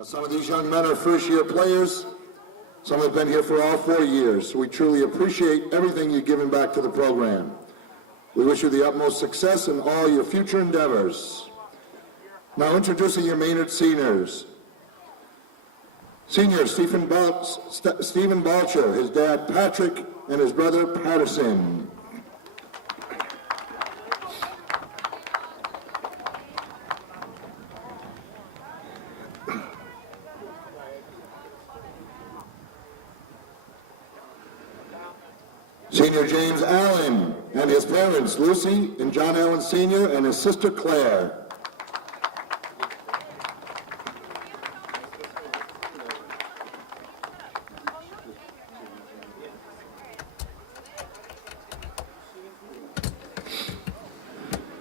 Well, some of these young men are first-year players. Some have been here for all 4 years. We truly appreciate everything you've given back to the program. We wish you the utmost success in all your future endeavors. Now introducing your Maynard seniors. Senior Stephen Balcher, his dad Patrick, and his brother Patterson. Senior James Allen and his parents, Lucy and John Allen Sr. and his sister Claire.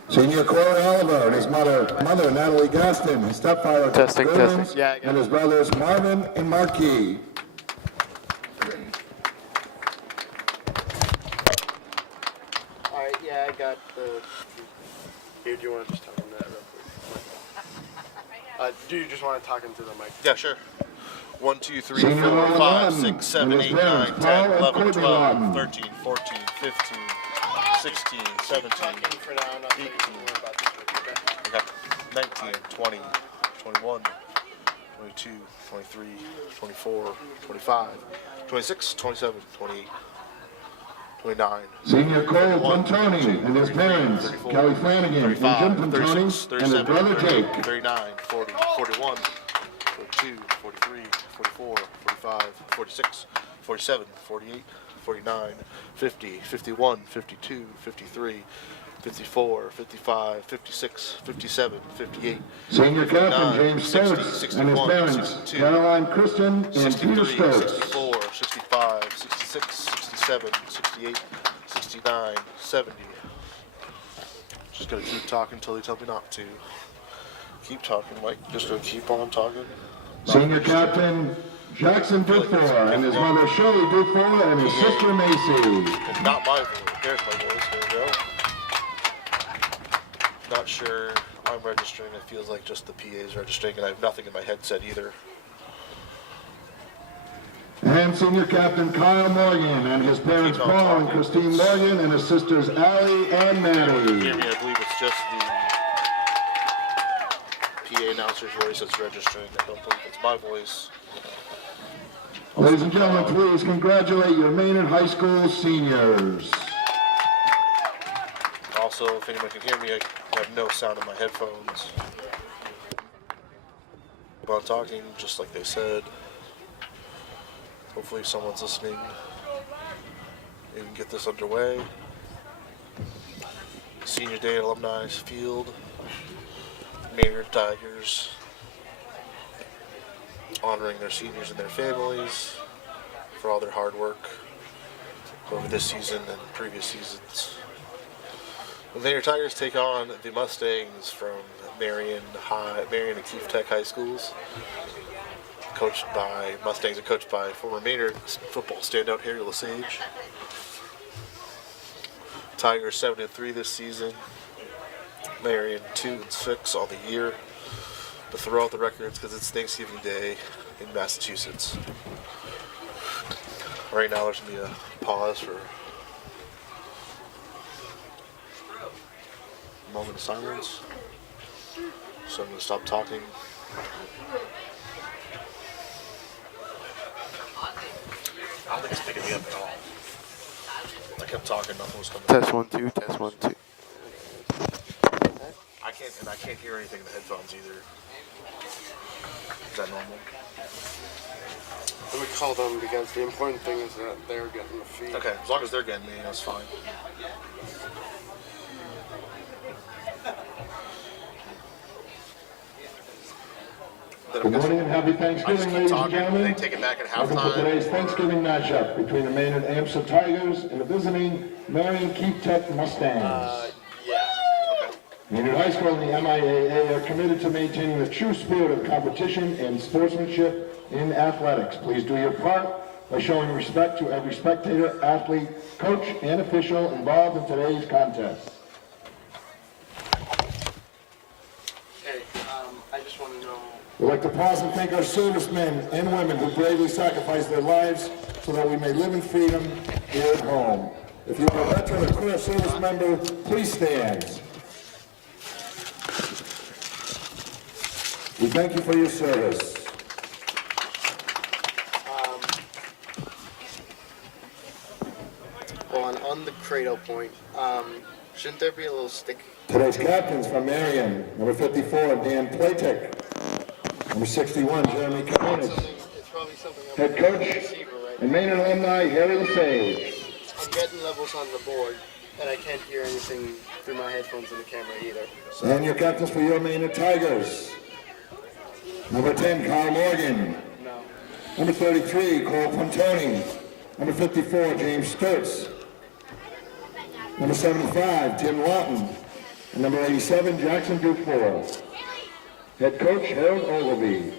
Senior Corey Oliver and his mother Natalie Gaston, his stepfather Testing. Yeah, and his brothers Marvin and Marquis. Alright, yeah, I got the... Here, do you want to just talk on that real quick? Do you just want to talk into the mic? Yeah, sure. 1, 2, 3, 4, 5, 6, 7, 8, 9, 10, 11, 12, 13, 14, 15, 16, 17, 18, 19, 20, 21, 22, 23, 24, 25, 26, 27, 28, 29. Senior Cole Pontoni and his parents, 34, Kelly Flanagan and Jim 35, Pontoni 36, and his 37, brother 38, Jake. 39, 40, 41, 42, 43, 44, 45, 46, 47, 48, 49, 50, 51, 52, 53, 54, 55, 56, 57, 58. Senior Captain James 60, Stokes 61, and his parents, 62, Caroline Kristen and 63, Peter Stokes. 64, 65, 66, 67, 68, 69, 70. Just gonna keep talking until they tell me not to. Keep talking, Mike. Just gonna keep on talking. Senior Captain Jackson Dufour and his mother Shirley Dufour and his sister Macy. And not my voice. There's my voice. There we go. Not sure I'm registering. It feels like just the PA is registering, and I have nothing in my headset either. And Senior Captain Kyle Morgan and his parents Paul and Christine Morgan and his sisters Allie and Maddie. Hear me? I believe it's just the PA announcer's voice that's registering. I don't believe it's my voice. Ladies and gentlemen, please congratulate your Maynard High School seniors. Also, if anyone can hear me, I have no sound in my headphones. But I'm talking just like they said. Hopefully someone's listening. We can get this underway. Senior Day at Alumni Field. Maynard Tigers honoring their seniors and their families for all their hard work over this season and previous seasons. The Maynard Tigers take on the Mustangs from Marian and Keefe Tech High Schools. Mustangs are coached by former Maynard football standout Harry Lesage. Tigers 7-3 this season. Marian 2-6 on the year. To throw out the records because it's Thanksgiving Day in Massachusetts. Right now there's going to be a pause for a moment of silence. So I'm going to stop talking. I don't think it's picking me up at all. I kept talking, nothing was coming. Test 1, 2, test 1, 2. I can't hear anything in the headphones either. Is that normal? Let me call them because the important thing is that they're getting the feed. Okay, as long as they're getting me, that's fine. Good morning and happy Thanksgiving, ladies and gentlemen. They take it back at Welcome to halftime. today's Thanksgiving matchup between the Maynard AMSA Tigers and the visiting Marian Keefe Tech Mustangs. Maynard High School and the MIAA are committed to maintaining the true spirit of competition and sportsmanship in athletics. Please do your part by showing respect to every spectator, athlete, coach, and official involved in today's contest. Hey, I just want to know. We'd like to pause and thank our servicemen and women who bravely sacrificed their lives so that we may live in freedom here at home. If you are a veteran or current service member, please stand. We thank you for your service. Well, on the cradle point, shouldn't there be a little stick? Today's captains from Marian, number 54, Dan Platek. Number 61, Jeremy Kamenitz. It's probably something Head coach and Maynard alumni, Harry LaSage. I'm getting levels on the board, and I can't hear anything through my headphones in the camera either. And your captains for your Maynard Tigers. Number 10, Carl Morgan. No. Number 33, Cole Pontoni. Number 54, James Sturts. Number 75, Tim Lawton. And number 87, Jackson Dufour. Head coach, Harold Ogilvie.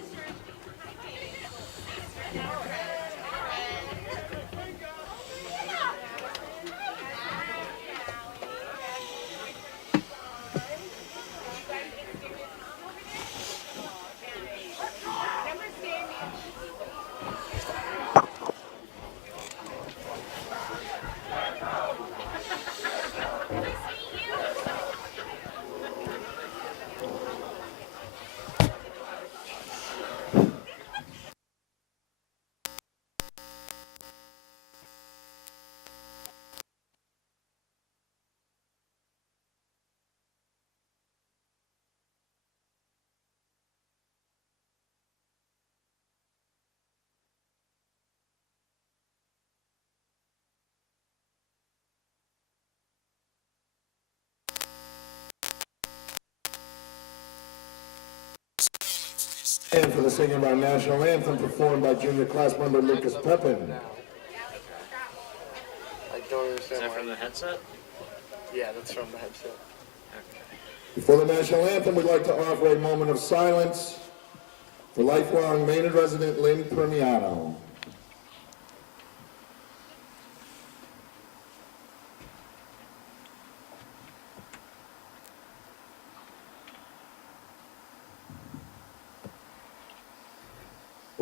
And for the singing of our national anthem performed by junior class member Lucas Pepin. I don't understand. Is that why. from the headset? Yeah, that's from the headset. Before the national anthem, we'd like to offer a moment of silence for lifelong Maynard resident Lynn Permiano.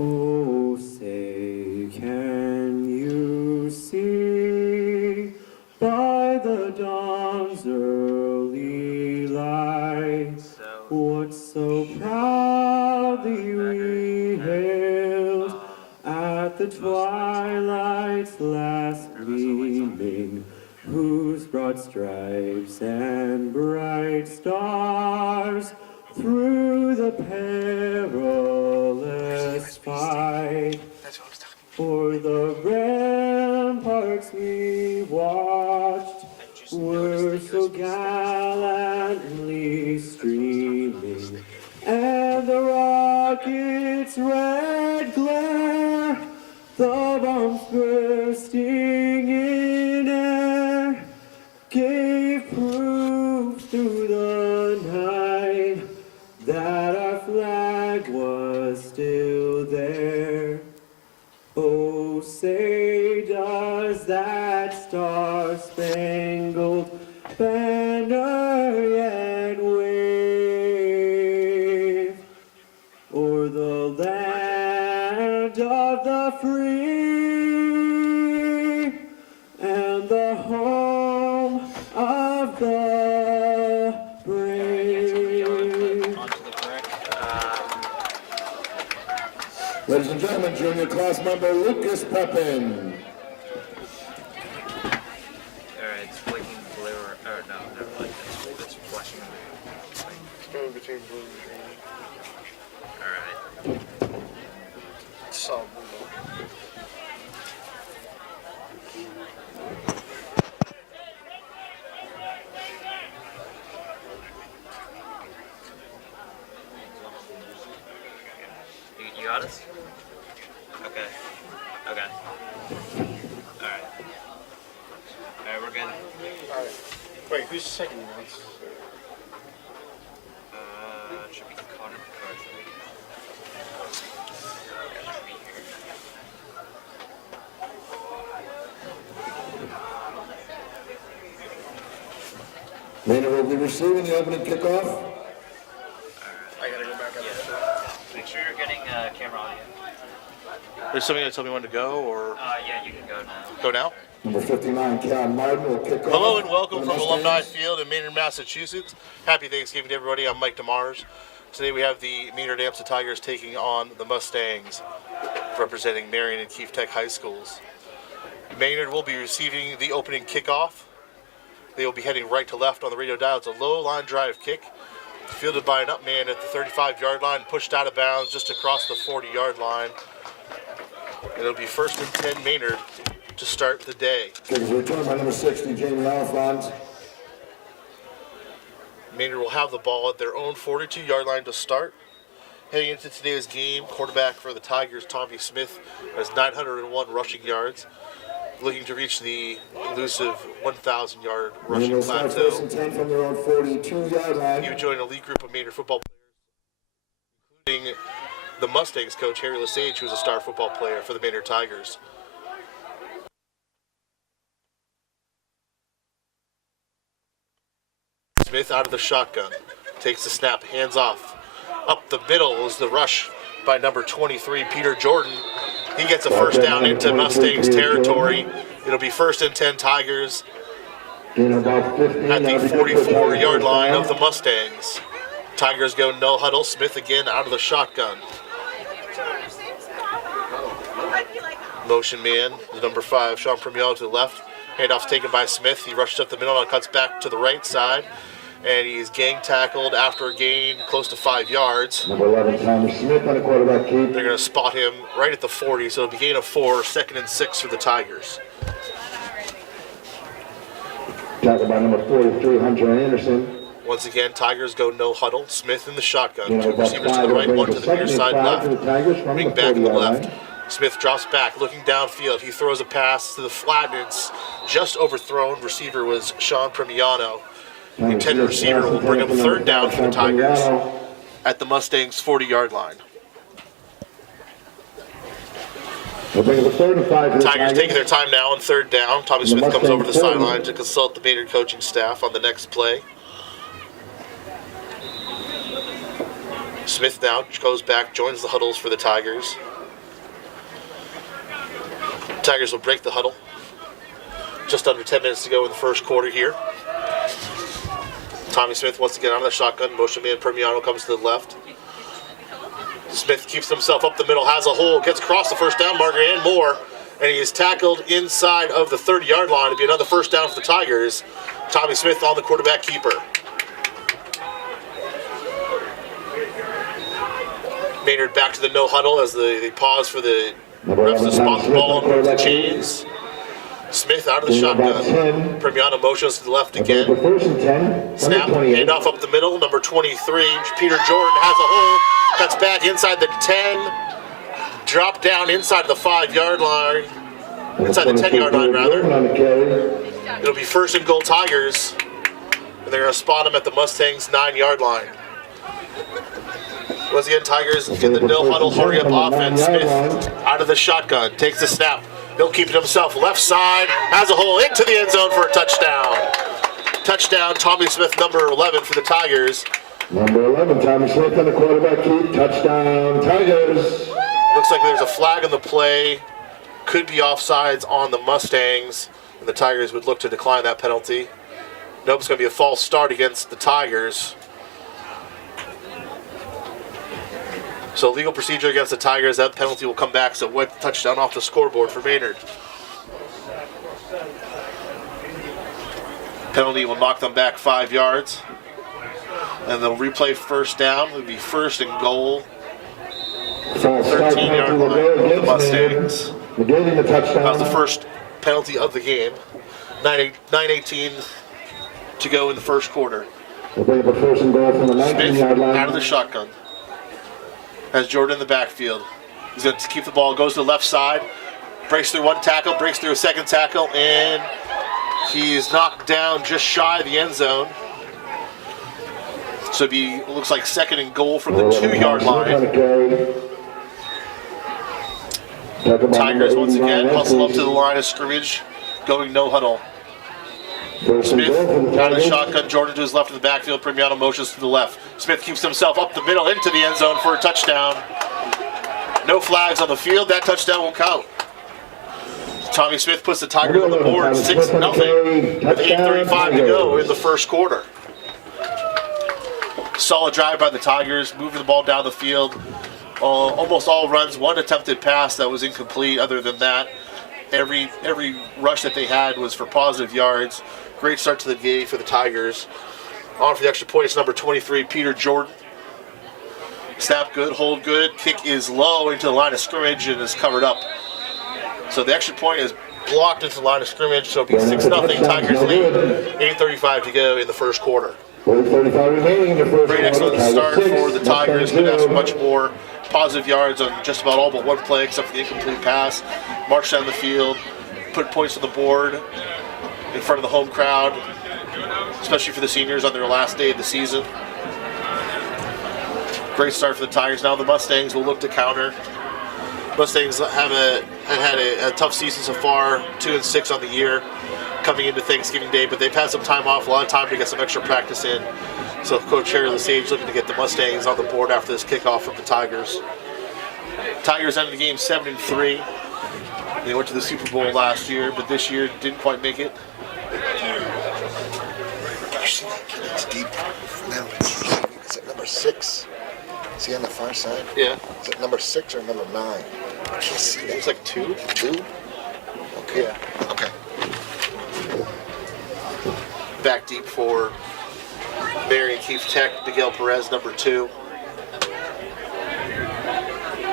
Oh, say, can you see by the dawn's early light what so proudly we hailed at the twilight's last gleaming, whose broad stripes and bright stars through the perilous fight for the ramparts we watched were so gallantly streaming, and the rocket's red glare, the bombs bursting in air, gave proof through the night that our flag was still there. Oh, say does that star-spangled banner yet wave o'er the land of the free and the home of the brave. Onto the brick. Ladies and gentlemen, junior class member Lucas Pepin. Alright, it's blinking blue or no, never mind. It's flashing. It's going between blue and green. Alright. It's all blue. You got us? Okay. Okay. Alright. Alright, we're good. Alright. Wait, who's second? It should be Connor McCarthy. Yeah, should be here. Maynard will be receiving the opening kickoff. I Make sure you're getting camera audio. There's something that told me when to go, or Yeah, you can go now. go now? Number 59, Cal Martin will kick off. Hello and welcome for from the Alumni Mustangs. Field in Maynard, Massachusetts. Happy Thanksgiving to everybody. I'm Mike DeMars. Today we have the Maynard AMSA Tigers taking on the Mustangs, representing Marian and Keefe Tech High Schools. Maynard will be receiving the opening kickoff. They will be heading right to left on the radio dial. It's a low line drive kick, fielded by an up man at the 35-yard line, pushed out of bounds just across the 40-yard line. And it'll be 1st and 10 Maynard to start the day. Kick is returned by number 60, Jamie Alphonse. Maynard will have the ball at their own 42-yard line to start. Heading into today's game, quarterback for the Tigers, Tommy Smith, has 901 rushing yards, looking to reach the elusive 1,000-yard rushing Maynard starts 1st plateau. and 10 from their own 42-yard line. He would join a league group of Maynard football players, including the Mustangs coach, Harry Lesage, who is a star football player for the Maynard Tigers. Smith out of the shotgun, takes the snap, hands off. Up the middle is the rush by number 23, Peter Jordan. He gets a first down into Mustangs territory. It'll be 1st and 10 Tigers Gain about 15. at the 44-yard line of the Mustangs. Tigers go no huddle. Smith again out of the shotgun. Motion man, the number 5, Sean Premio to the left. Handoff's taken by Smith. He rushes up the middle and cuts back to the right side. And he's gang tackled after a gain close to 5 yards. Number 11, Tommy Smith on the quarterback keep. They're going to spot him right at the 40, so it'll be gain of 4, 2nd and 6 for the Tigers. Tackled by number 43, Hunter Anderson. Once again, Tigers go no huddle. Smith in the shotgun. Gain 2 about receivers to 5, the right, 1 to the near 2nd side and 5 left. for the Tigers from Wing the back on the 40-yard left. line. Smith drops back, looking downfield. He throws a pass to the flat, and it's just overthrown. Receiver was Sean Premiano. The intended receiver will bring up 3rd down for the Tigers at the Mustangs' 40-yard line. They'll bring up a 3rd and 5 for the Tigers taking their time now on 3rd down. Tommy The Smith comes over to the Mustangs 40. sideline to consult the Maynard coaching staff on the next play. Smith now goes back, joins the huddles for the Tigers. Tigers will break the huddle. Just under 10 minutes to go in the first quarter here. Tommy Smith once again out of the shotgun. Motion man Permiano comes to the left. Smith keeps himself up the middle, has a hole, gets across the 1st down marker and more. And he is tackled inside of the 30-yard line. It'll be another 1st down for the Tigers. Tommy Smith on the quarterback keeper. Maynard back to the no huddle as they pause for the refs to spot the ball and move the chains. Smith out of the shotgun. Premiano motions to the left again. 1st and 10. Snap, handoff up the middle. Number 23, Peter Jordan has a hole. Cuts back inside the 10. Drop down inside the 5-yard line. Inside the 10-yard line, rather. It'll be 1st and goal Tigers. And they're going to spot him at the Mustangs' 9-yard line. Once again, Tigers get the no huddle, hurry up offense. Smith out of the shotgun, takes the snap. He'll keep it himself. Left side, has a hole into the end zone for a touchdown. Touchdown, Tommy Smith, number 11 for the Tigers. Number 11, Tommy Smith on the quarterback keep. Touchdown, Tigers. Looks like there's a flag on the play. Could be offsides on the Mustangs, and the Tigers would look to decline that penalty. Nope, it's going to be a false start against the Tigers. So legal procedure against the Tigers, that penalty will come back, so wipe the touchdown off the scoreboard for Maynard. Penalty will knock them back 5 yards. And they'll replay 1st down. It'll be 1st and goal. 13-yard line of the Mustangs. Negating the touchdown. That was the first penalty of the game. 9:18 to go in the first quarter. They'll bring up a 1st and goal from the Smith 19-yard line. out of the shotgun. Has Jordan in the backfield. He's going to keep the ball, goes to the left side, breaks through 1 tackle, breaks through a 2nd tackle, and he's knocked down just shy of the end zone. So it looks like 2nd and goal from the 2-yard line. Tigers once again hustle up to the line of scrimmage, going no huddle. First and Smith goal for the out of the Tigers. shotgun. Jordan to his left of the backfield. Premiano motions to the left. Smith keeps himself up the middle into the end zone for a touchdown. No flags on the field. That touchdown will count. Tommy Smith puts the Tigers on the board 6-0 with 8:35 to go in the first quarter. Solid drive by the Tigers, moving the ball down the field. Almost all runs, one attempted pass that was incomplete. Other than that, every rush that they had was for positive yards. Great start to the game for the Tigers. On for the extra point is number 23, Peter Jordan. Snap good, hold good. Kick is low into the line of scrimmage and is covered up. So the extra point is blocked into the line of scrimmage, so it'll be 6-0 Tigers lead. 8:35 to go in the first quarter. 35 remaining in the first Great excellent quarter. start Tigers for the six, Tigers. Could Mustangs have zero. much more positive yards on just about all but one play except for the incomplete pass. Marched down the field, put points on the board in front of the home crowd, especially for the seniors on their last day of the season. Great start for the Tigers. Now the Mustangs will look to counter. Mustangs have had a tough season so far, 2-6 on the year coming into Thanksgiving Day, but they've had some time off, a lot of time to get some extra practice in. So Coach Harry Lesage looking to get the Mustangs on the board after this kickoff from the Tigers. Tigers ended the game 7-3. They went to the Super Bowl last year, but this year didn't quite make it. It's deep. Now, is it number 6? Is he on the far side? Yeah, Is it number 6 or number 9? I can't see that. it's like 2. 2? Okay. Yeah. Okay. Back deep for Marian Keefe Tech, Miguel Perez, number 2.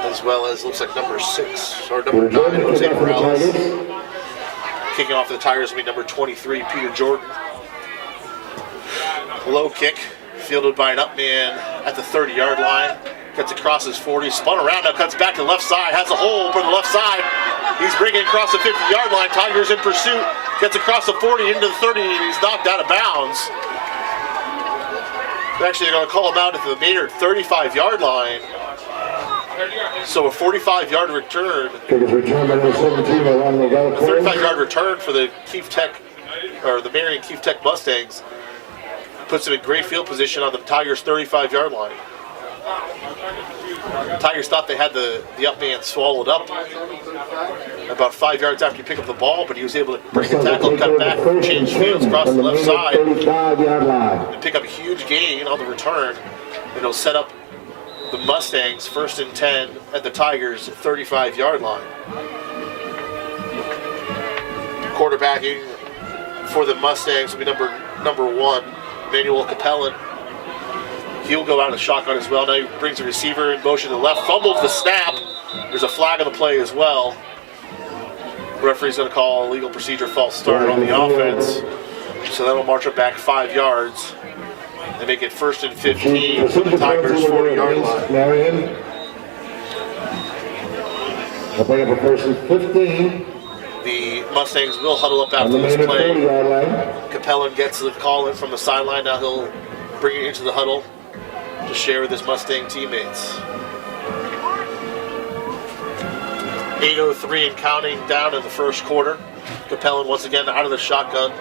As well as looks like number 6 or number 9, Jose Morales. Kicking off the Tigers will be number 23, Peter Jordan. Low kick, fielded by an up man at the 30-yard line. Gets across his 40, spun around, now cuts back to the left side, has a hole for the left side. He's bringing across the 50-yard line. Tigers in pursuit. Gets across the 40 into the 30, and he's knocked out of bounds. Actually, they're going to call him out at the Maynard 35-yard line. So a 45-yard return. Tigers return by number 17 along the A 35-yard return for the Keefe Tech, or the Marian Keefe Tech Mustangs. Puts him in great field position on the Tigers' 35-yard line. Tigers thought they had the up man swallowed up about 5 yards after he picked up the ball, but he was able to break a tackle, cut back, change fields across the left side, 35-yard line. and pick up a huge gain on the return. And it'll set up the Mustangs 1st and 10 at the Tigers' 35-yard line. Quarterbacking for the Mustangs will be number 1, Manuel Capellan. He'll go out of shotgun as well. Now he brings the receiver in motion to the left, fumbles the snap. There's a flag on the play as well. The referee's going to call a legal procedure false start on the offense. So that'll march it back 5 yards. They make it 1st and 15 from the Tigers' 40-yard line. Marian. They'll bring up a 1st and 15 The Mustangs will huddle up on after the this Maynard play. 40-yard line. Capellan gets the call in from the sideline. Now he'll bring it into the huddle to share with his Mustang teammates. 8:03 and counting down in the first quarter. Capellan once again out of the shotgun.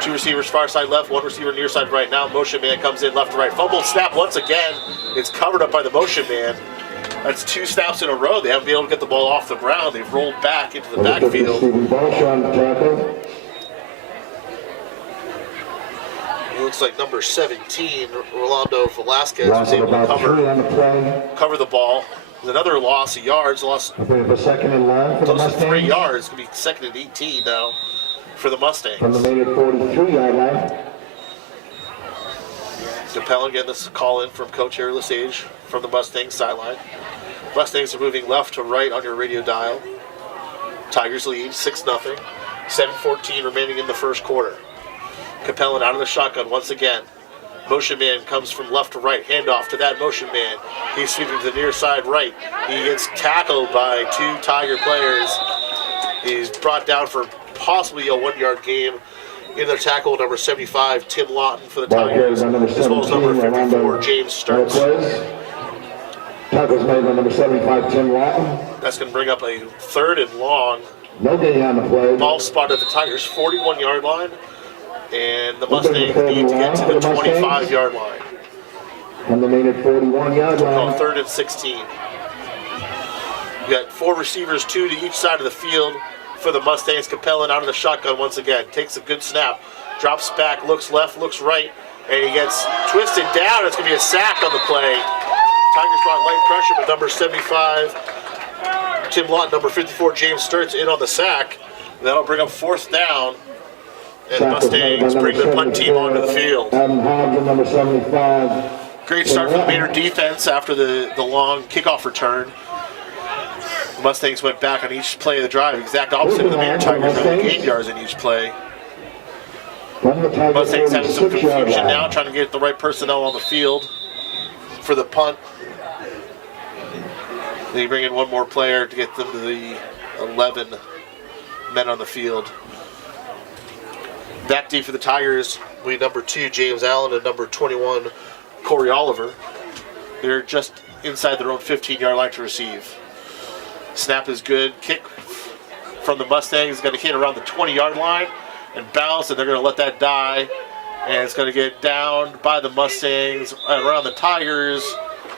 2 receivers far side left, 1 receiver near side right now. Motion man comes in left to right. Fumble snap once again. It's covered up by the motion man. That's 2 snaps in a row. They haven't been able to get the ball off the ground. They've rolled back into the backfield. Stephen Bosch on the tackle. It looks like number 17, Rolando Velasquez, was Loss of able to about 3 on the play. cover the ball. With another loss of yards, lost They'll bring up a 2nd and long for the close to 3 Mustangs. yards. It's going to be 2nd and 18 now for the Mustangs. From the Maynard 43-yard line. Capellan getting this call in from Coach Harry Lesage from the Mustangs sideline. Mustangs are moving left to right on your radio dial. Tigers lead 6-0. 7:14 remaining in the first quarter. Capellan out of the shotgun once again. Motion man comes from left to right. Handoff to that motion man. He's sweeping to the near side right. He gets tackled by 2 Tiger players. He's brought down for possibly a 1-yard gain. In the tackle, number 75, Tim Lawton for the Ball carried Tigers, by number as well as number 17, 54, Rolando James Sturts. Velasquez. Tackles made by number 75, Tim Lawton. That's going to bring up a 3rd and long No gain on the play. Ball spotted at the Tigers' 41-yard line, and the Mustangs need to get to the 25-yard line. On the Maynard 41-yard On line. 3rd and 16. You got 4 receivers, 2 to each side of the field for the Mustangs. Capellan out of the shotgun once again. Takes a good snap. Drops back, looks left, looks right, and he gets twisted down. It's going to be a sack on the play. Tigers brought light pressure, but number 75, Tim Lawton, number 54, James Sturts in on the sack. That'll bring up 4th down. And the Mustangs bring the punt team onto the field. Adam Hobbs, number 75. Great start for the Maynard defense after the long kickoff return. The Mustangs went back on each play of the drive, exact opposite of the Maynard Tigers, really gained yards in each play. Mustangs having some confusion now, trying to get the right personnel on the field for the punt. They bring in one more player to get them to the 11 men on the field. Back deep for the Tigers, we number 2, James Allen, and number 21, Corey Oliver. They're just inside their own 15-yard line to receive. Snap is good. Kick from the Mustangs is going to hit around the 20-yard line and bounce, and they're going to let that die. And it's going to get down by the Mustangs around the Tigers'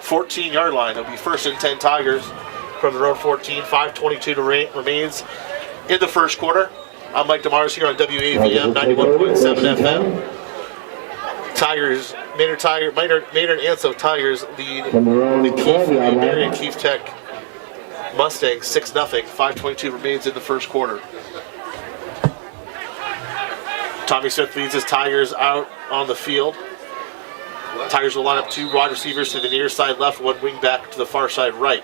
14-yard line. It'll be 1st and 10 Tigers from their own 14. 5:22 remains in the first quarter. I'm Mike DeMars here on WAVM 91.7 FM. Tigers, Maynard Anso Tigers lead the Marian Keefe Tech Mustangs 6-0. 5:22 remains in the first quarter. Tommy Smith leads his Tigers out on the field. Tigers will line up 2 wide receivers to the near side left, 1 wing back to the far side right.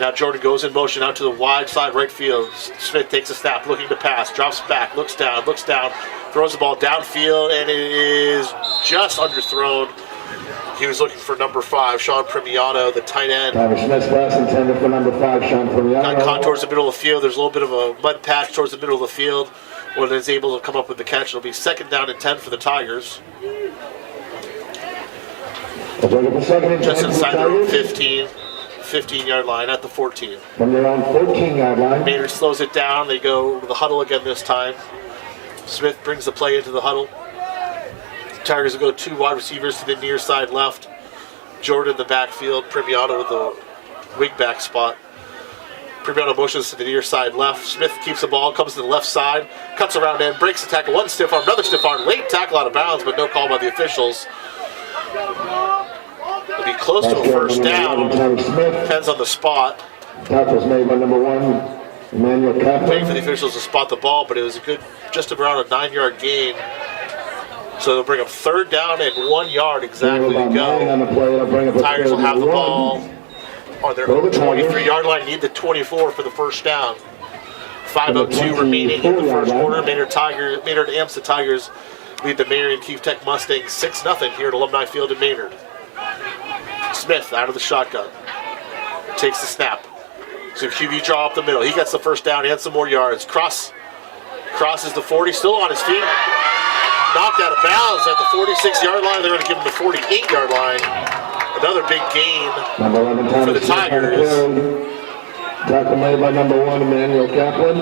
Now Jordan goes in motion out to the wide side right field. Smith takes a snap, looking to pass, drops back, looks down, throws the ball downfield, and it is just underthrown. He was looking for number 5, Sean Premiato, the tight end. Smith's pass intended for number 5, Sean Premiato. Got caught towards the middle of the field. There's a little bit of a mud patch towards the middle of the field. When it's able to come up with the catch, it'll be 2nd down and 10 for the Tigers. Just inside their own 15-yard line at the 14. From their own 14-yard line. Maynard slows it down. They go to the huddle again this time. Smith brings the play into the huddle. Tigers will go 2 wide receivers to the near side left. Jordan in the backfield. Premiato with the wing back spot. Premiato motions to the near side left. Smith keeps the ball, comes to the left side, cuts around in, breaks the tackle. 1 stiff arm, another stiff arm. Late tackle out of bounds, but no call by the officials. It'll be close to a 1st down. Depends on the spot. Tackles made by number 1, Emmanuel Kaplan. Waiting for the officials to spot the ball, but it was a good, just around a 9-yard gain. So they'll bring up 3rd down and 1 yard exactly to go. Tigers will have the ball on their own 23-yard line. Need the 24 for the 1st down. 5:02 remaining in the first quarter. Maynard AMSA Tigers lead the Marian Keefe Tech Mustangs 6-0 here at Alumni Field in Maynard. Smith out of the shotgun. Takes the snap. So QB draw up the middle. He gets the 1st down and some more yards. Crosses the 40, still on his feet. Knocked out of bounds at the 46-yard line. They're going to give him the 48-yard line. Another big gain for the Tigers. Tackle made by number 1, Emmanuel Kaplan.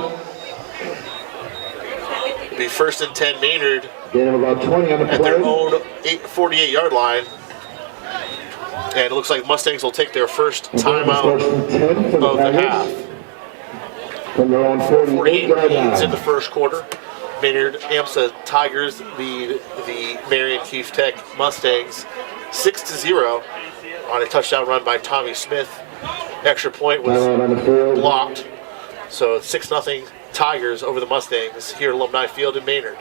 It'll be 1st and 10 Maynard Gain of about 20 on the play. at their own 48-yard line. And it looks like Mustangs will take their first timeout of the half. From their own 48 48-yard remains line. in the first quarter. Maynard AMSA Tigers lead the Marian Keefe Tech Mustangs 6-0 on a touchdown run by Tommy Smith. Extra point was blocked. So it's 6-0 Tigers over the Mustangs here at Alumni Field in Maynard.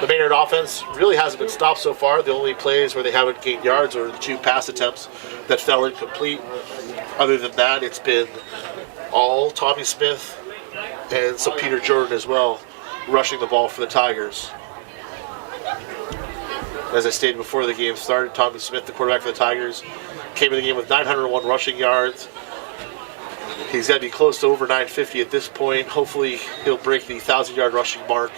The Maynard offense really hasn't been stopped so far. The only plays where they haven't gained yards are the 2 pass attempts that fell incomplete. Other than that, it's been all Tommy Smith and some Peter Jordan as well rushing the ball for the Tigers. As I stated before the game started, Tommy Smith, the quarterback for the Tigers, came in the game with 901 rushing yards. He's got to be close to over 950 at this point. Hopefully he'll break the 1,000-yard rushing mark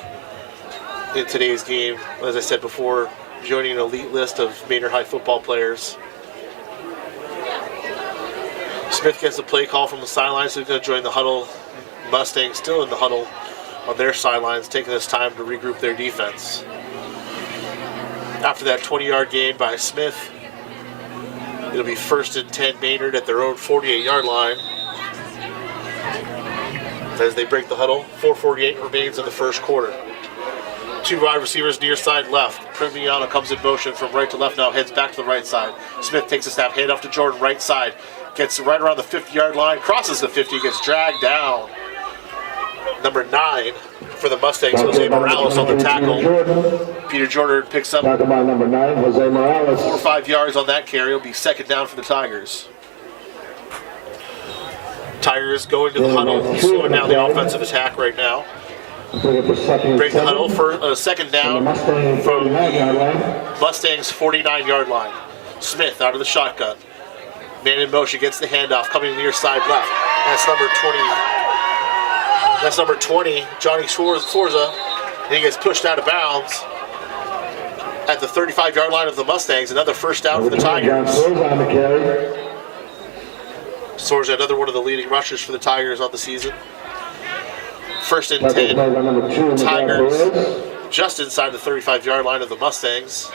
in today's game. As I said before, joining an elite list of Maynard High football players. Smith gets the play call from the sideline, so he's going to join the huddle Mustangs still in the huddle on their sidelines, taking this time to regroup their defense. After that 20-yard gain by Smith, it'll be 1st and 10 Maynard at their own 48-yard line. As they break the huddle, 4:48 remains in the first quarter. 2 wide receivers near side left. Premiano comes in motion from right to left now, heads back to the right side. Smith takes a snap, hand off to Jordan, right side. Gets right around the 50-yard line, crosses the 50, gets dragged down. Number 9 for the Mustangs, Jose Morales on the tackle. Peter Jordan picks up Talking about number 9, Jose Morales. 4 or 5 yards on that carry. It'll be 2nd down for the Tigers. Tigers going to the huddle, slowing down the offensive attack right now. Break the huddle for a 2nd down from the Mustangs' 49-yard line. Smith out of the shotgun. Man in motion, gets the handoff, coming near side left. That's number 20. That's number 20, Johnny Sforza. And he gets pushed out of bounds at the 35-yard line of the Mustangs. Another 1st down for the Tigers. Sforza, another one of the leading rushers for the Tigers on the season. 1st and 10, Tigers just inside the 35-yard line of the Mustangs.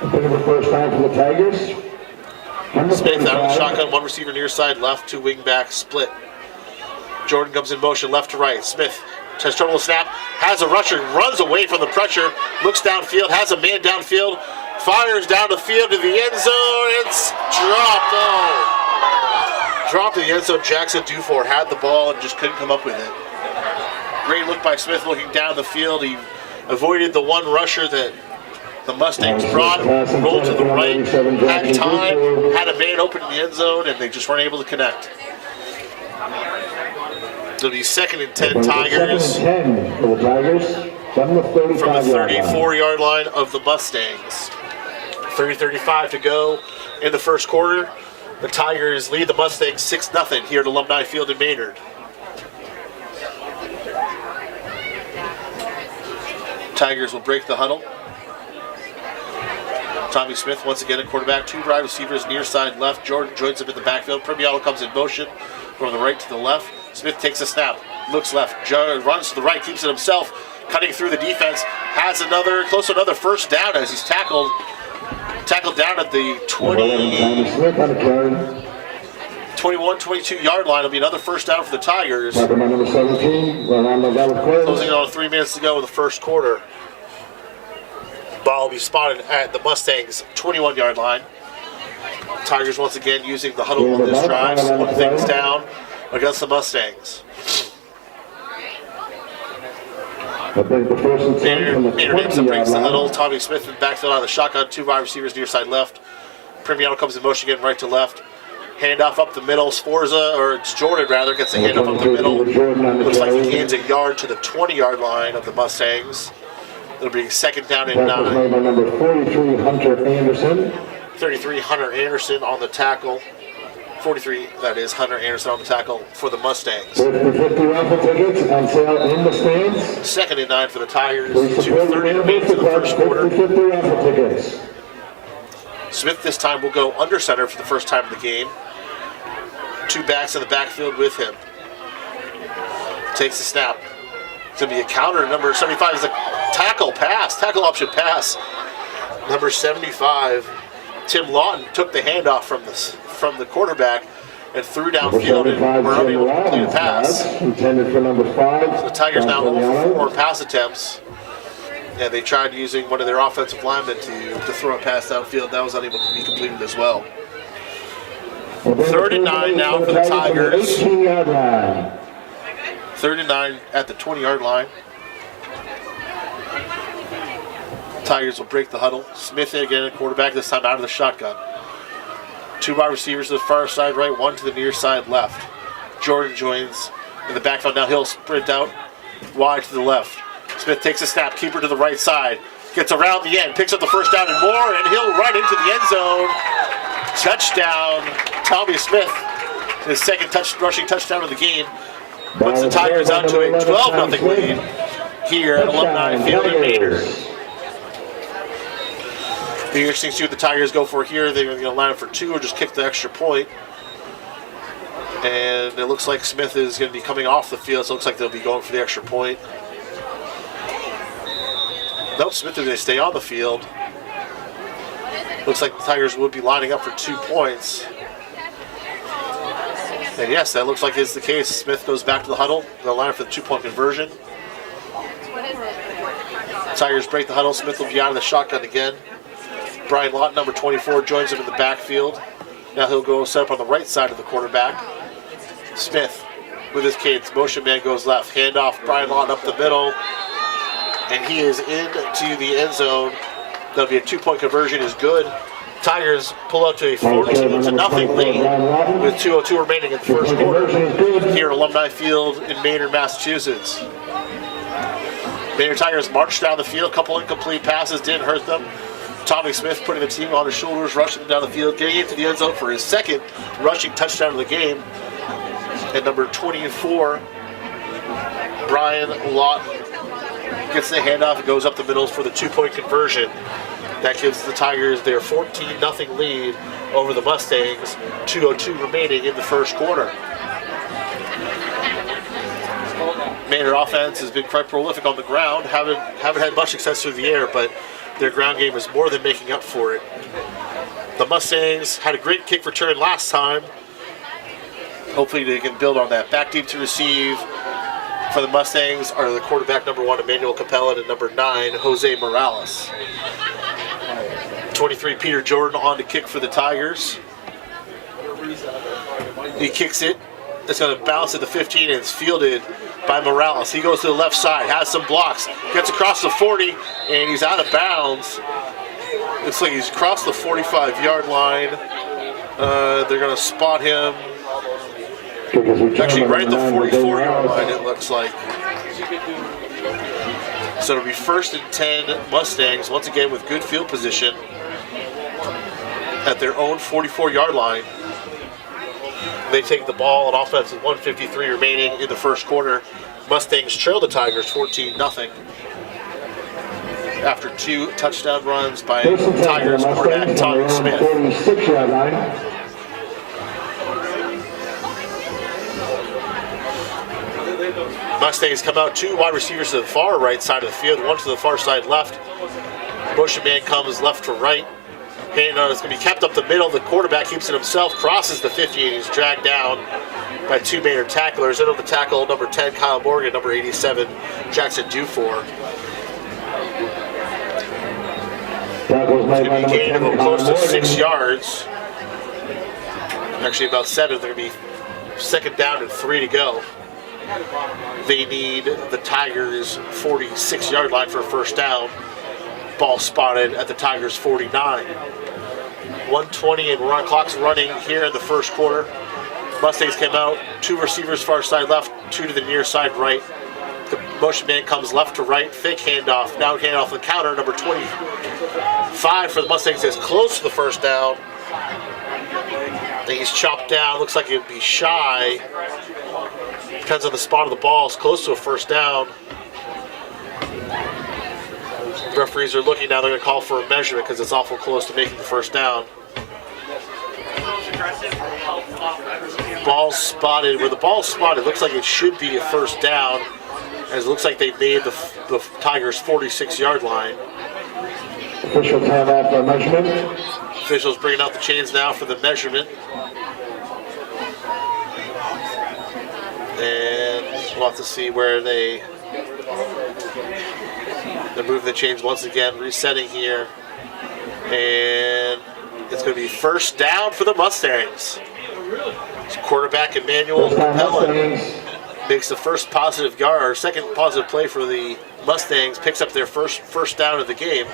First time for the Tigers. Smith out of the shotgun, 1 receiver near side left, 2 wing back split. Jordan comes in motion left to right. Smith has trouble with snap, has a rusher, runs away from the pressure, looks downfield, has a man downfield, fires down the field to the end zone. It's dropped. Oh. Dropped in the end zone. Jackson Dufour had the ball and just couldn't come up with it. Great look by Smith looking down the field. He avoided the one rusher that the Mustangs brought, rolled to the right, had time, had a man open in the end zone, and they just weren't able to connect. It'll be 2nd and 10 Tigers from the 34-yard line of the Mustangs. 30-35 to go in the first quarter. The Tigers lead the Mustangs 6-0 here at Alumni Field in Maynard. Tigers will break the huddle. Tommy Smith once again at quarterback, 2 wide receivers near side left. Jordan joins him in the backfield. Premiano comes in motion from the right to the left. Smith takes a snap, looks left, runs to the right, keeps it himself, cutting through the defense, has another, close to another 1st down as he's tackled down at the 21-22 yard line. It'll be another 1st down for the Tigers. Closing on 3 minutes to go in the first quarter. Ball will be spotted at the Mustangs' 21-yard line. Tigers once again using the huddle on this drive, slowing things down against the Mustangs. Maynard High breaks the huddle. Tommy Smith in the backfield out of the shotgun. 2 wide receivers near side left. Premiano comes in motion again right to left. Handoff up the middle. Sforza, or it's Jordan rather, gets the handoff up the middle. Looks like he gains a yard to the 20-yard line of the Mustangs. It'll be 2nd down and 9. Number 43, Hunter Anderson. 33, Hunter Anderson on the tackle. 43, that is Hunter Anderson on the tackle for the Mustangs. 50 raffle tickets on sale in the stands. 2nd and 9 for the Tigers. 2:30 remains in the first quarter. 50 raffle tickets. Smith this time will go under center for the first time in the game. 2 backs in the backfield with him. Takes the snap. It's going to be a counter. Number 75 is a tackle option pass. Number 75, Tim Lawton, took the handoff from the quarterback and threw downfield and were unable to complete a pass. Intended for number 5. So the Tigers now 0 for 4 pass attempts. And they tried using one of their offensive linemen to throw a pass downfield. That was unable to be completed as well. 3rd and 9 now for the Tigers. 18-yard line. 3rd and 9 at the 20-yard line. Tigers will break the huddle. Smith again at quarterback, this time out of the shotgun. 2 wide receivers to the far side right, 1 to the near side left. Jordan joins in the backfield. Now he'll sprint out wide to the left. Smith takes a snap, keeper to the right side. Gets around the end, picks up the 1st down and more, and he'll run into the end zone. Touchdown, Tommy Smith. His 2nd rushing touchdown of the game. Puts the Tigers out to a 12-0 lead here at Alumni Field in Maynard. Be interesting to see what the Tigers go for here. They're going to line up for 2 or just kick the extra point. And it looks like Smith is going to be coming off the field, so it looks like they'll be going for the extra point. Nope, Smith is going to stay on the field. Looks like the Tigers would be lining up for 2 points. And yes, that looks like is the case. Smith goes back to the huddle. They'll line up for the 2-point conversion. Tigers break the huddle. Smith will be out of the shotgun again. Brian Lott, number 24, joins him in the backfield. Now he'll go set up on the right side of the quarterback. Smith with his cadence. Motion man goes left. Handoff, Brian Lott up the middle. And he is into the end zone. That'll be a 2-point conversion is good. Tigers pull up to a 14-0 lead with 2:02 remaining in the first quarter here at Alumni Field in Maynard, Massachusetts. Maynard Tigers marched down the field. A couple incomplete passes didn't hurt them. Tommy Smith putting the team on his shoulders, rushing down the field, getting into the end zone for his second rushing touchdown of the game. And number 24, Brian Lott, gets the handoff and goes up the middle for the 2-point conversion. That gives the Tigers their 14-0 lead over the Mustangs. 2:02 remaining in the first quarter. Maynard offense has been quite prolific on the ground. Haven't had much success through the air, but their ground game is more than making up for it. The Mustangs had a great kick return last time. Hopefully they can build on that. Back deep to receive for the Mustangs are the quarterback number 1, Emmanuel Capella, and number 9, Jose Morales. 23, Peter Jordan on to kick for the Tigers. He kicks it. It's going to bounce at the 15 and it's fielded by Morales. He goes to the left side, has some blocks, gets across the 40, and he's out of bounds. Looks like he's crossed the 45-yard line. They're going to spot him. Actually, right at the 44-yard line, it looks like. So it'll be 1st and 10 Mustangs, once again with good field position at their own 44-yard line. They take the ball on offense with 1:53 remaining in the first quarter. Mustangs trail the Tigers 14-0 after 2 touchdown runs by Tigers quarterback Tommy Smith. 46-yard line. Mustangs come out 2 wide receivers to the far right side of the field, 1 to the far side left. Motion man comes left to right. Handoff is going to be kept up the middle. The quarterback keeps it himself, crosses the 50, and he's dragged down by 2 Maynard tacklers. In on the tackle, number 10, Kyle Morgan, number 87, Jackson Dufour. It's going to be a gain of close to 6 yards. Actually, about 7. They're going to be 2nd down and 3 to go. They need the Tigers' 46-yard line for a first down. Ball spotted at the Tigers' 49. 1:20 and clock's running here in the first quarter. Mustangs came out, 2 receivers far side left, 2 to the near side right. The motion man comes left to right, fake handoff. Now handoff the counter, number 25 for the Mustangs is close to the first down. He's chopped down, looks like it would be shy. Depends on the spot of the ball, it's close to a first down. Referees are looking now, they're going to call for a measurement because it's awful close to making the first down. Ball spotted, where the ball's spotted, looks like it should be a first down, as it looks like they made the Tigers' 46-yard line. Official timeout for measurement. Officials bringing out the chains now for the measurement. And we'll have to see where they move the chains once again, resetting here. And it's going to be first down for the Mustangs. Quarterback Emmanuel Capella makes the first positive yard, or second positive play for the Mustangs, picks up their first down of the game.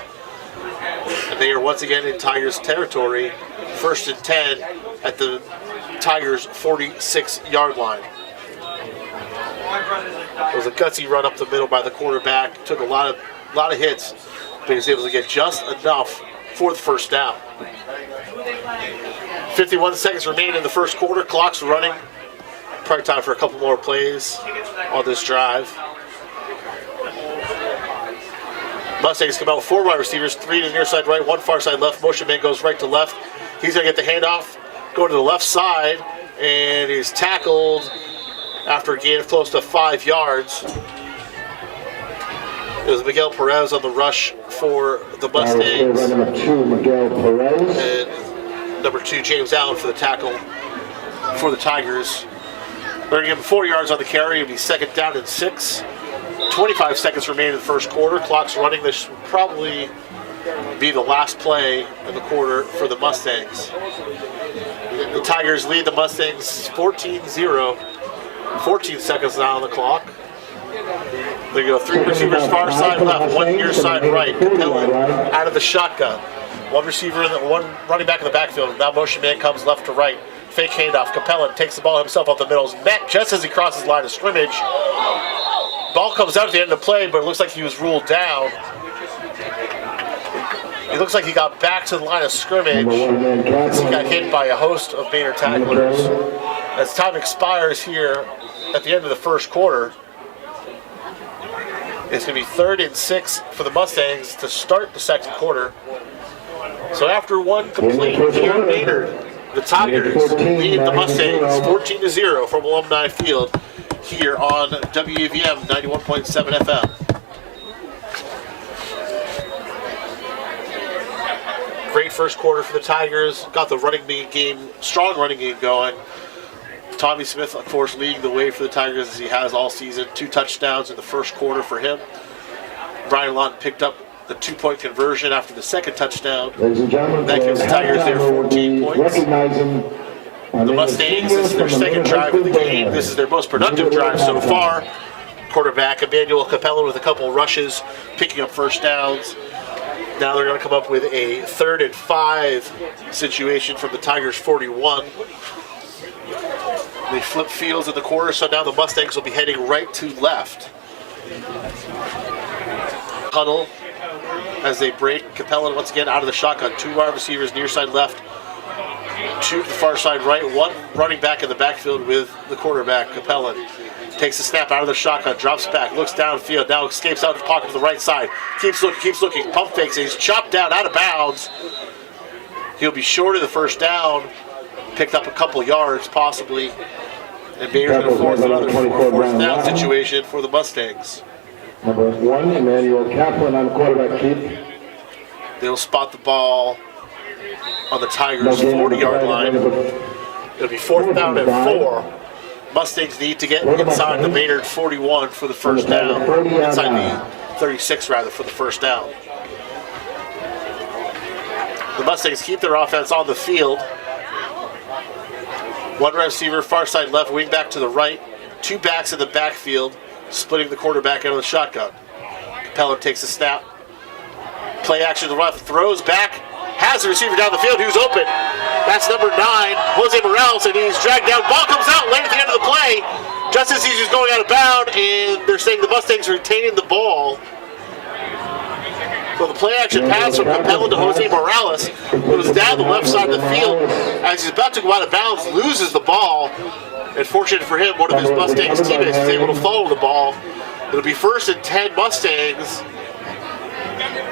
And they are once again in Tigers territory, 1st and 10 at the Tigers' 46-yard line. It was a gutsy run up the middle by the quarterback. Took a lot of hits, but he was able to get just enough for the first down. 51 seconds remain in the first quarter. Clock's running. Probably time for a couple more plays on this drive. Mustangs come out with 4 wide receivers, 3 to the near side right, 1 far side left. Motion man goes right to left. He's going to get the handoff, go to the left side, and he's tackled after a gain of close to 5 yards. It was Miguel Perez on the rush for the Mustangs. Number 2, Miguel Perez. And number 2, James Allen for the tackle for the Tigers. They're going to give him 4 yards on the carry. It'll be 2nd down and 6. 25 seconds remain in the first quarter. Clock's running. This will probably be the last play in the quarter for the Mustangs. The Tigers lead the Mustangs 14-0. 14 seconds now on the clock. They go 3 receivers far side left, 1 near side right. Capellan out of the shotgun. 1 receiver and 1 running back in the backfield. Now motion man comes left to right. Fake handoff. Capellan takes the ball himself off the middle. Is met just as he crosses the line of scrimmage. Ball comes out at the end of the play, but it looks like he was ruled down. It looks like he got back to the line of scrimmage as he got hit by a host of Maynard tacklers. As time expires here at the end of the first quarter, it's going to be 3rd and 6 for the Mustangs to start the second quarter. So after 1 complete here in Maynard, the Tigers lead the Mustangs 14-0 from Alumni Field here on WAVM 91.7 FM. Great first quarter for the Tigers. Got the strong running game going. Tommy Smith, of course, leading the way for the Tigers as he has all season. 2 touchdowns in the first quarter for him. Brian Lawton picked up the 2-point conversion after the second touchdown. That gives the Tigers their 14 points. The Mustangs, this is their second drive of the game. This is their most productive drive so far. Quarterback Emmanuel Capellan with a couple rushes, picking up first downs. Now they're going to come up with a 3rd and 5 situation from the Tigers 41. They flip fields in the quarter, so now the Mustangs will be heading right to left. Huddle as they break. Capellan once again out of the shotgun. 2 wide receivers near side left, 2 to the far side right, 1 running back in the backfield with the quarterback, Capellan. Takes the snap out of the shotgun, drops back, looks downfield, now escapes out of the pocket to the right side. Keeps looking, pump fakes, and he's chopped down out of bounds. He'll be short of the first down. Picked up a couple yards, possibly. And Maynard's going to force another 4th down situation for the Mustangs. Number 1, Emmanuel Kaplan on quarterback keep. They'll spot the ball on the Tigers' 40-yard line. It'll be 4th down and 4. Mustangs need to get inside the Maynard 41 for the first down. Inside the 36, rather, for the first down. The Mustangs keep their offense on the field. 1 receiver, far side left, wing back to the right. 2 backs in the backfield, splitting the quarterback out of the shotgun. Capellan takes a snap. Play action to the left, throws back, has the receiver down the field, who's open. That's number 9, Jose Morales, and he's dragged down. Ball comes out late at the end of the play, just as he's just going out of bounds, and they're saying the Mustangs are retaining the ball. So the play action pass from Capellan to Jose Morales, goes down the left side of the field. As he's about to go out of bounds, loses the ball. And fortunate for him, one of his Mustangs teammates is able to follow the ball. It'll be 1st and 10 Mustangs.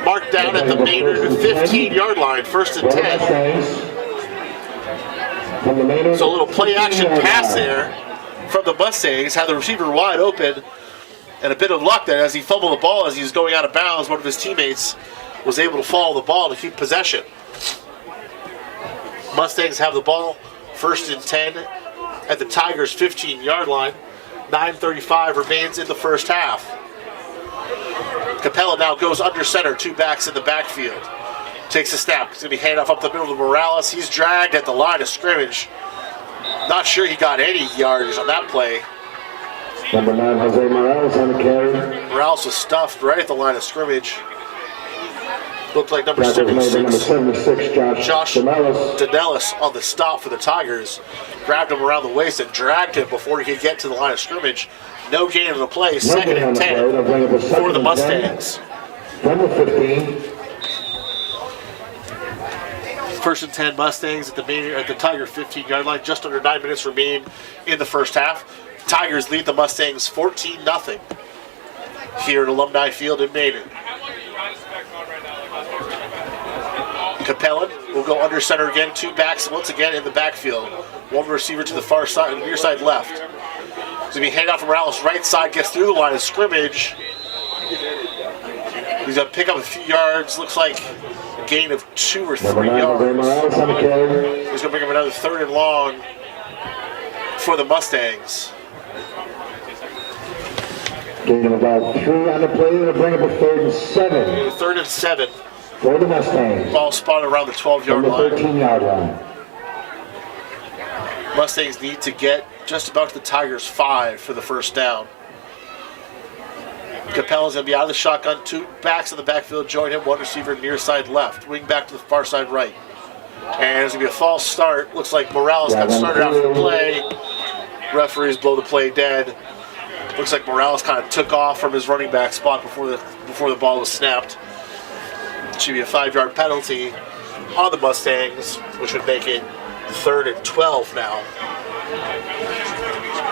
Marked down at the Maynard 15-yard line, 1st and 10. So a little play action pass there from the Mustangs, had the receiver wide open. And a bit of luck there as he fumbled the ball as he was going out of bounds. One of his teammates was able to follow the ball to keep possession. Mustangs have the ball, 1st and 10 at the Tigers' 15-yard line. 9:35 remains in the first half. Capellan now goes under center, 2 backs in the backfield. Takes a snap. It's going to be handoff up the middle to Morales. He's dragged at the line of scrimmage. Not sure he got any yardage on that play. Number 9, Jose Morales on the carry. Morales was stuffed right at the line of scrimmage. Looked like number 76, Josh Danellis on the stop for the Tigers. Grabbed him around the waist and dragged him before he could get to the line of scrimmage. No gain of the play, 2nd and 10 for the Mustangs. Number 15. 1st and 10 Mustangs at the Tiger 15-yard line. Just under 9 minutes remain in the first half. Tigers lead the Mustangs 14-0 here at Alumni Field in Maynard. Capellan will go under center again. 2 backs once again in the backfield. 1 receiver to the far side, near side left. He's going to be handed off from Morales. Right side gets through the line of scrimmage. He's going to pick up a few yards. Looks like a gain of 2 or 3 yards. He's going to bring up another 3rd and long for the Mustangs. Gain of about 3 on the play to bring up a 3rd and 7. 3rd and 7. For the Mustangs. Ball spotted around the 12-yard line. 13-yard line. Mustangs need to get just about to the Tigers' 5 for the first down. Capellan's going to be out of the shotgun. 2 backs in the backfield join him. 1 receiver near side left. Wing back to the far side right. And there's going to be a false start. Looks like Morales got started out for the play. Referees blow the play dead. Looks like Morales kind of took off from his running back spot before the ball was snapped. It should be a 5-yard penalty on the Mustangs, which would make it 3rd and 12 now.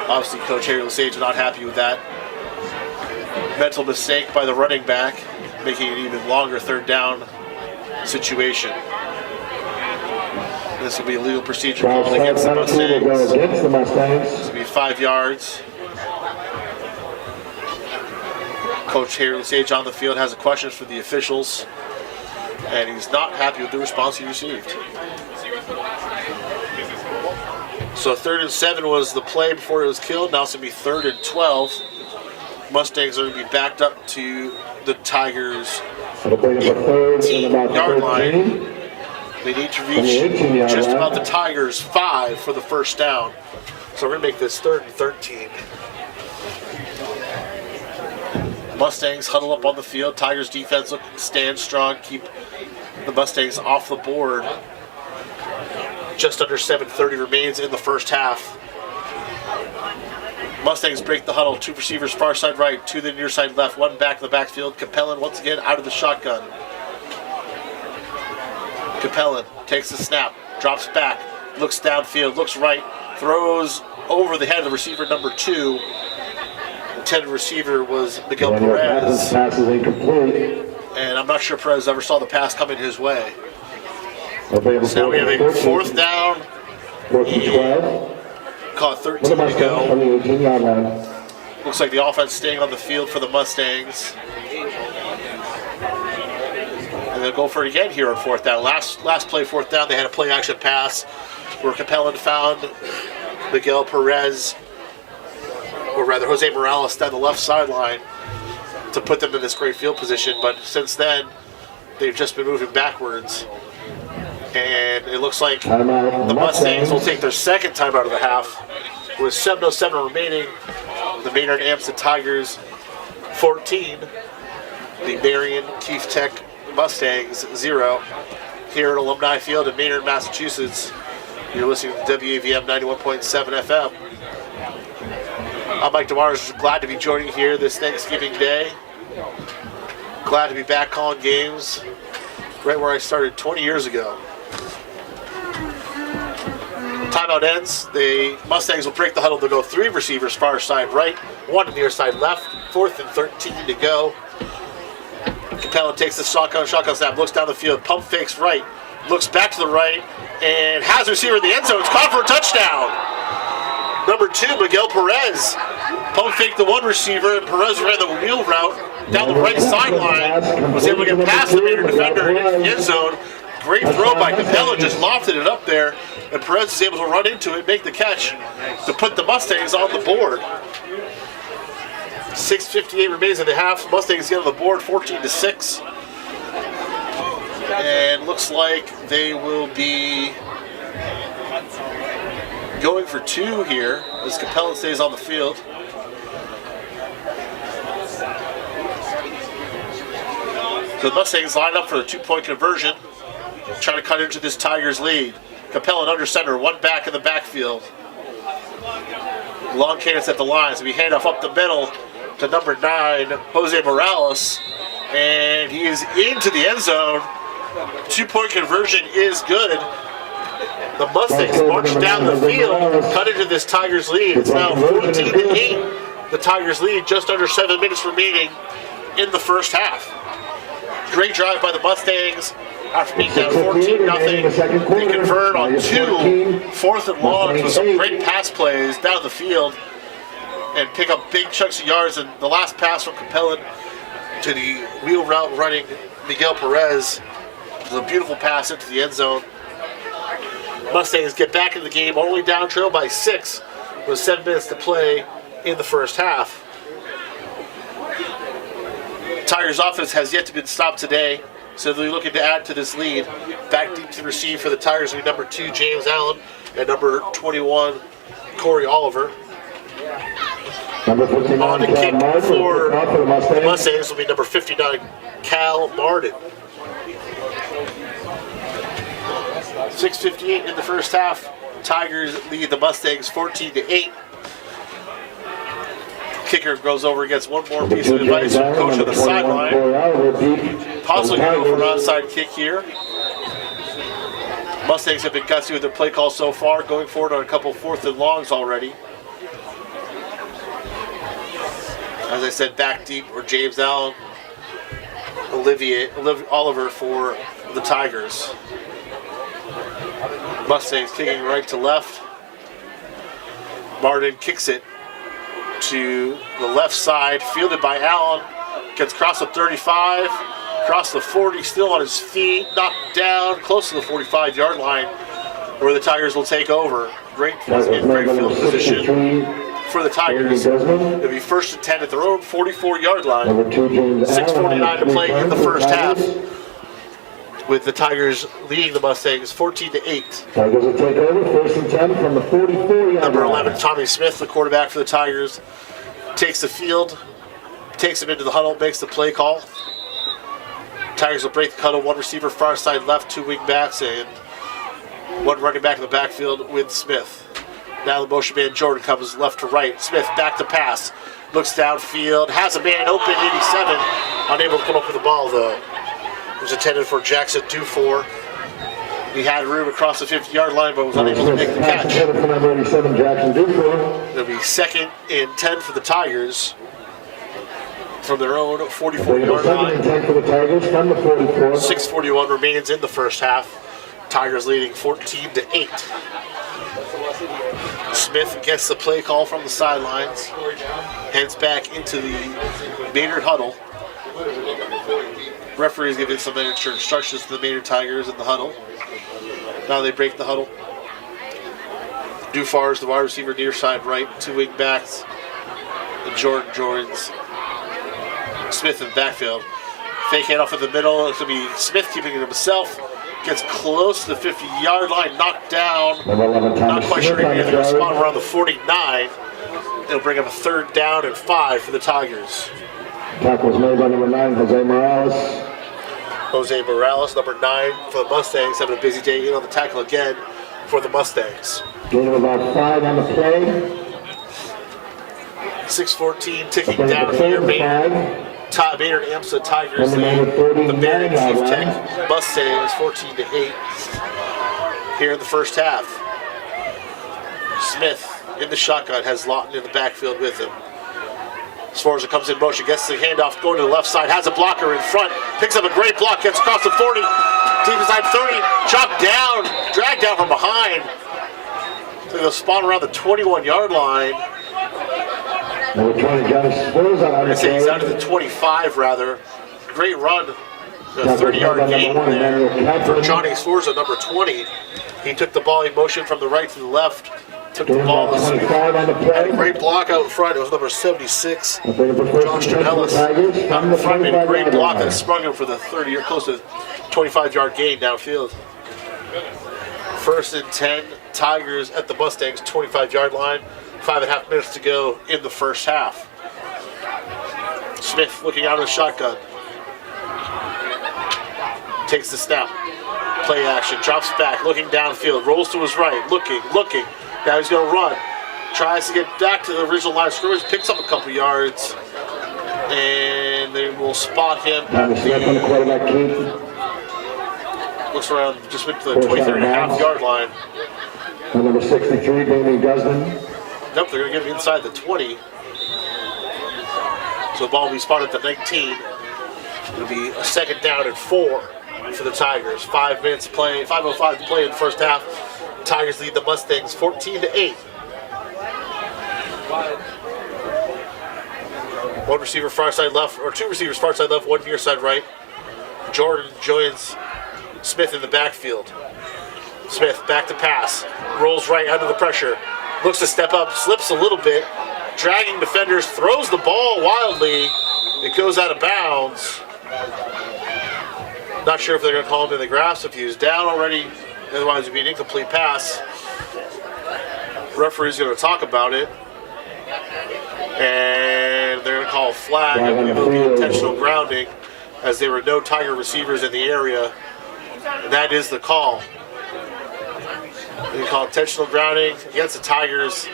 Obviously, Coach Harry Lesage not happy with that mental mistake by the running back, making it an even longer 3rd down situation. This will be a legal procedure called against the Mustangs. This will be 5 yards. Coach Harry Lesage on the field has a question for the officials, and he's not happy with the response he received. So 3rd and 7 was the play before it was killed. Now it's going to be 3rd and 12. Mustangs are going to be backed up to the Tigers' 18-yard line. They need to reach just about the Tigers' 5 for the first down. So we're going to make this 3rd and 13. Mustangs huddle up on the field. Tigers defense stand strong, keep the Mustangs off the board. Just under 7:30 remains in the first half. Mustangs break the huddle. 2 receivers far side right, 2 the near side left, 1 back in the backfield. Capellan once again out of the shotgun. Capellan takes the snap, drops back, looks downfield, looks right, throws over the head of the receiver number 2. Intended receiver was Miguel Perez. Pass is incomplete. And I'm not sure Perez ever saw the pass coming his way. So now we have a 4th down. 4th and 12. Caught 13 to go. Looks like the offense staying on the field for the Mustangs. And they'll go for it again here on 4th down. Last play, 4th down, they had a play action pass where Capellan found Miguel Perez, or rather Jose Morales down the left sideline to put them in this great field position. But since then, they've just been moving backwards. And it looks like the Mustangs will take their 2nd timeout of the half with 7:07 remaining. The Maynard Amsted Tigers 14, the Marian Keefe Tech Mustangs 0. Here at Alumni Field in Maynard, Massachusetts, you're listening to WAVM 91.7 FM. I'm Mike DeMars, glad to be joining you here this Thanksgiving Day. Glad to be back calling games right where I started 20 years ago. Timeout ends. The Mustangs will break the huddle to go 3 receivers far side right, 1 near side left. 4th and 13 to go. Capellan takes the shotgun snap, looks down the field, pump fakes right, looks back to the right, and has a receiver in the end zone. It's caught for a touchdown. Number 2, Miguel Perez. Pump fake the 1 receiver, and Perez ran the wheel route down the right sideline. Was able to get past the Maynard defender and into the end zone. Great throw by Capellan, just lofted it up there, and Perez is able to run into it, make the catch to put the Mustangs on the board. 6:58 remains in the half. Mustangs get on the board 14-6. And looks like they will be going for 2 here as Capellan stays on the field. So the Mustangs line up for the 2-point conversion, trying to cut into this Tigers lead. Capellan under center, 1 back in the backfield. Long cadence at the line, so we hand off up the middle to number 9, Jose Morales, and he is into the end zone. 2-point conversion is good. The Mustangs march down the field, cut into this Tigers lead. It's now 14-8. The Tigers lead, just under 7 minutes remaining in the first half. Great drive by the Mustangs. After being down 14-0, they convert on 2 4th and longs with some great pass plays down the field and pick up big chunks of yards. And the last pass from Capellan to the wheel route running Miguel Perez was a beautiful pass into the end zone. Mustangs get back in the game, only down trail by 6 with 7 minutes to play in the first half. Tigers offense has yet to be stopped today, so they're looking to add to this lead. Back deep to receive for the Tigers will be number 2, James Allen, and number 21, Corey Oliver. Number 59, On the kick Martin, for the Mustangs. Mustangs will be number 59, Cal Martin. 6:58 in the first half. Tigers lead the Mustangs 14-8. Kicker goes over, gets one more piece of advice from coach on the sideline. Possibly going to go for an onside kick here. Mustangs have been gutsy with their play call so far, going forward on a couple 4th and longs already. As I said, back deep or James Allen, Oliver for the Tigers. Mustangs kicking right to left. Martin kicks it to the left side, fielded by Allen. Gets across the 35, across the 40, still on his feet, knocked down, close to the 45-yard line, where the Tigers will take over. Great field position for the Tigers. It'll be 1st and 10 at their own 44-yard line. 6:49 to play in the first half, with the Tigers leading the Mustangs 14-8. Tigers will take over, 1st and 10 from the 44-yard Number 11, Tommy Smith, the quarterback for the Tigers, takes the field, takes him into the huddle, makes the play call. Tigers will break the huddle, 1 receiver far side left, 2 wing backs, and 1 running back in the backfield with Smith. Now the motion man Jordan comes left to right. Smith back to pass, looks downfield, has a man open, 87, unable to come up with the ball though. It was intended for Jackson Dufour. He had room across the 50-yard line, but was unable to make the catch. It'll be 2nd and 10 for the Tigers from their own 44-yard line. 6:41 remains in the first half. Tigers leading 14-8. Smith gets the play call from the sidelines, heads back into the Maynard huddle. Referees giving some extra instructions to the Maynard Tigers in the huddle. Now they break the huddle. Dufour is the wide receiver near side right, 2 wing backs. And Jordan joins Smith in the backfield. Fake handoff in the middle. It's going to be Smith keeping it himself. Gets close to the 50-yard line, knocked down. Not quite sure he's going to spot around the 49. It'll bring up a 3rd down and 5 for the Tigers. Tackle was made by number 9, Jose Morales. Jose Morales, number 9 for the Mustangs, having a busy day in on the tackle again for the Mustangs. Gain of about 5 on the play. 6:14 ticking down here. Maynard AMSA Tigers lead the Marian Chief Tech Mustangs 14-8 here in the first half. Smith in the shotgun has Lawton in the backfield with him. Sforza comes in motion, gets the handoff, going to the left side, has a blocker in front, picks up a great block, gets across the 40, deep inside 30, chopped down, dragged down from behind. So they'll spawn around the 21-yard line. Number 20, Johnny Sforza on the He's out of the 25 rather. Great run, a 30-yard gain there for Johnny Sforza, number 20. He took the ball in motion from the right to the left. Took the ball, had a great block out in front. It was number 76, Josh Ellis. Out in front, made a great block that sprung him for the 30 or close to 25-yard gain downfield. 1st and 10, Tigers at the Mustangs 25-yard line. 5.5 minutes to go in the first half. Smith looking out of the shotgun. Takes the snap. Play action, drops back, looking downfield, rolls to his right, looking. Now he's going to run. Tries to get back to the original line of scrimmage, picks up a couple yards, and they will spot him at the, looks around, just went to the 23.5-yard line. Number 63, Damien Guzman. Nope, they're going to get him inside the 20. So the ball will be spotted at the 19. It'll be a 2nd down and 4. for the Tigers. 5 minutes to play, 5:05 to play in the first half. Tigers lead the Mustangs 14-8. One receiver far side left, or two receivers far side left, one near side right. Jordan joins Smith in the backfield. Smith back to pass, rolls right under the pressure, looks to step up, slips a little bit, dragging defenders, throws the ball wildly. It goes out of bounds. Not sure if they're going to call him in the grass if he was down already. Otherwise, it would be an incomplete pass. Referee's going to talk about it. And they're going to call a flag. It will be intentional grounding as there were no Tiger receivers in the area. And that is the call. They call intentional grounding against the Tigers.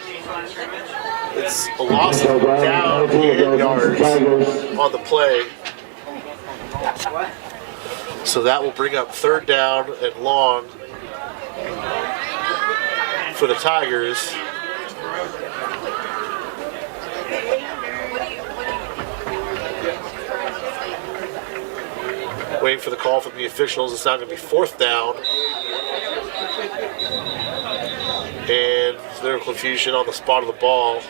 It's a loss of down 8 yards on the play. So that will bring up 3rd down and long for the Tigers. Waiting for the call from the officials. It's now going to be 4th down. And there's confusion on the spot of the ball.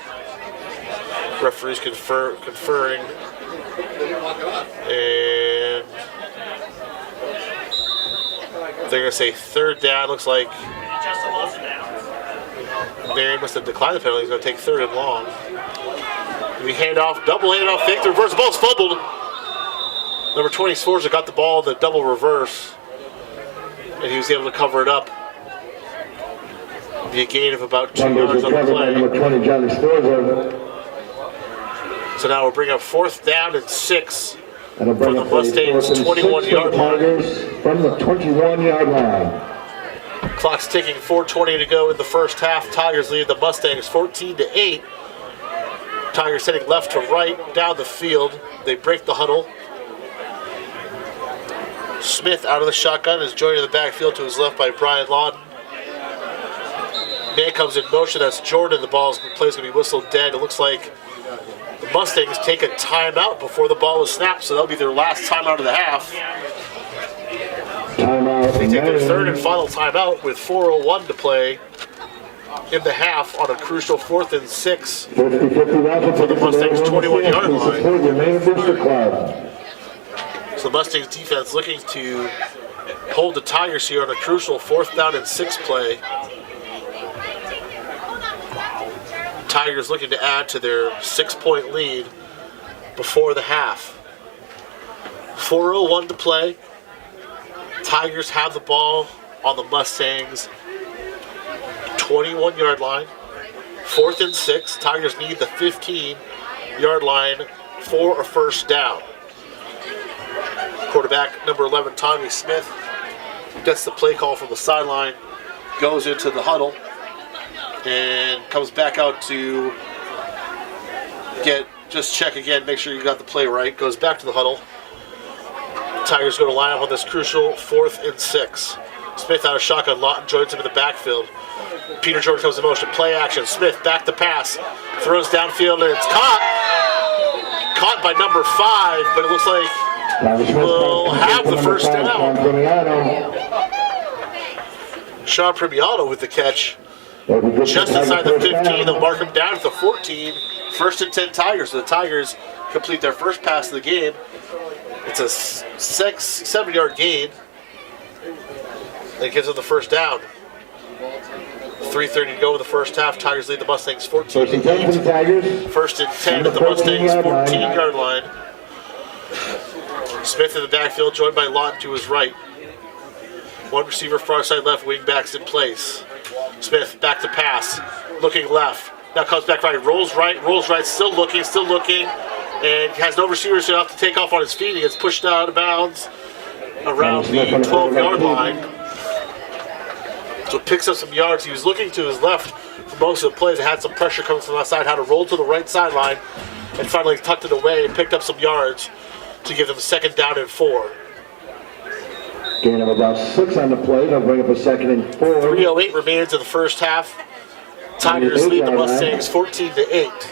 Referees conferring. And they're going to say 3rd down. Looks like Marian must have declined the penalty. He's going to take 3rd and long. We hand off, double hand off, fake the reverse. The ball's fumbled. Number 20 Sforza got the ball in the double reverse, and he was able to cover it up. Be a gain of about 2 yards on the play. So now we'll bring up 4th down and 6 from the Mustangs' 21-yard line. From the 21-yard line. Clock's ticking, 4:20 to go in the first half. Tigers lead the Mustangs 14-8. Tigers heading left to right down the field. They break the huddle. Smith out of the shotgun is joined in the backfield to his left by Brian Lawton. Man comes in motion. That's Jordan. The ball's play's going to be whistled dead. It looks like the Mustangs take a timeout before the ball is snapped, so that'll be their last timeout of the half. They take their 3rd and final timeout with 4:01 to play in the half on a crucial 4th and 6 for the Mustangs' 21-yard line. So the Mustangs defense looking to hold the Tigers here on a crucial 4th down and 6 play. Tigers looking to add to their 6-point lead before the half. 4:01 to play. Tigers have the ball on the Mustangs' 21-yard line. 4th and 6. Tigers need the 15-yard line for a 1st down. Quarterback number 11, Tommy Smith, gets the play call from the sideline, goes into the huddle, and comes back out to check again, make sure you got the play right. Goes back to the huddle. Tigers go to line up on this crucial 4th and 6. Smith out of shotgun. Lawton joins him in the backfield. Peter Jordan comes in motion. Play action. Smith back to pass. Throws downfield and it's caught. Caught by number 5, but it looks like we'll have the 1st down. Sean Premiano with the catch. Just inside the 15, they'll mark him down at the 14. 1st and 10 Tigers. So the Tigers complete their first pass of the game. It's a 7-yard gain. That gives them the 1st down. 3:30 to go in the first half. Tigers lead the Mustangs 14-8. 1st and 10 at the Mustangs 14-yard line. Smith in the backfield, joined by Lawton to his right. One receiver far side left, wing backs in place. Smith back to pass, looking left. Now comes back right, rolls right, still looking, and has no receivers enough to take off on his feet. He gets pushed out of bounds around the 12-yard line. So picks up some yards. He was looking to his left for most of the plays. Had some pressure coming from the side, had to roll to the right sideline, and finally tucked it away and picked up some yards to give them 2nd down and 4. Gain of about 6 on the play. They'll bring up a 2nd and 4. 3:08 remains in the first half. Tigers lead the Mustangs 14-8.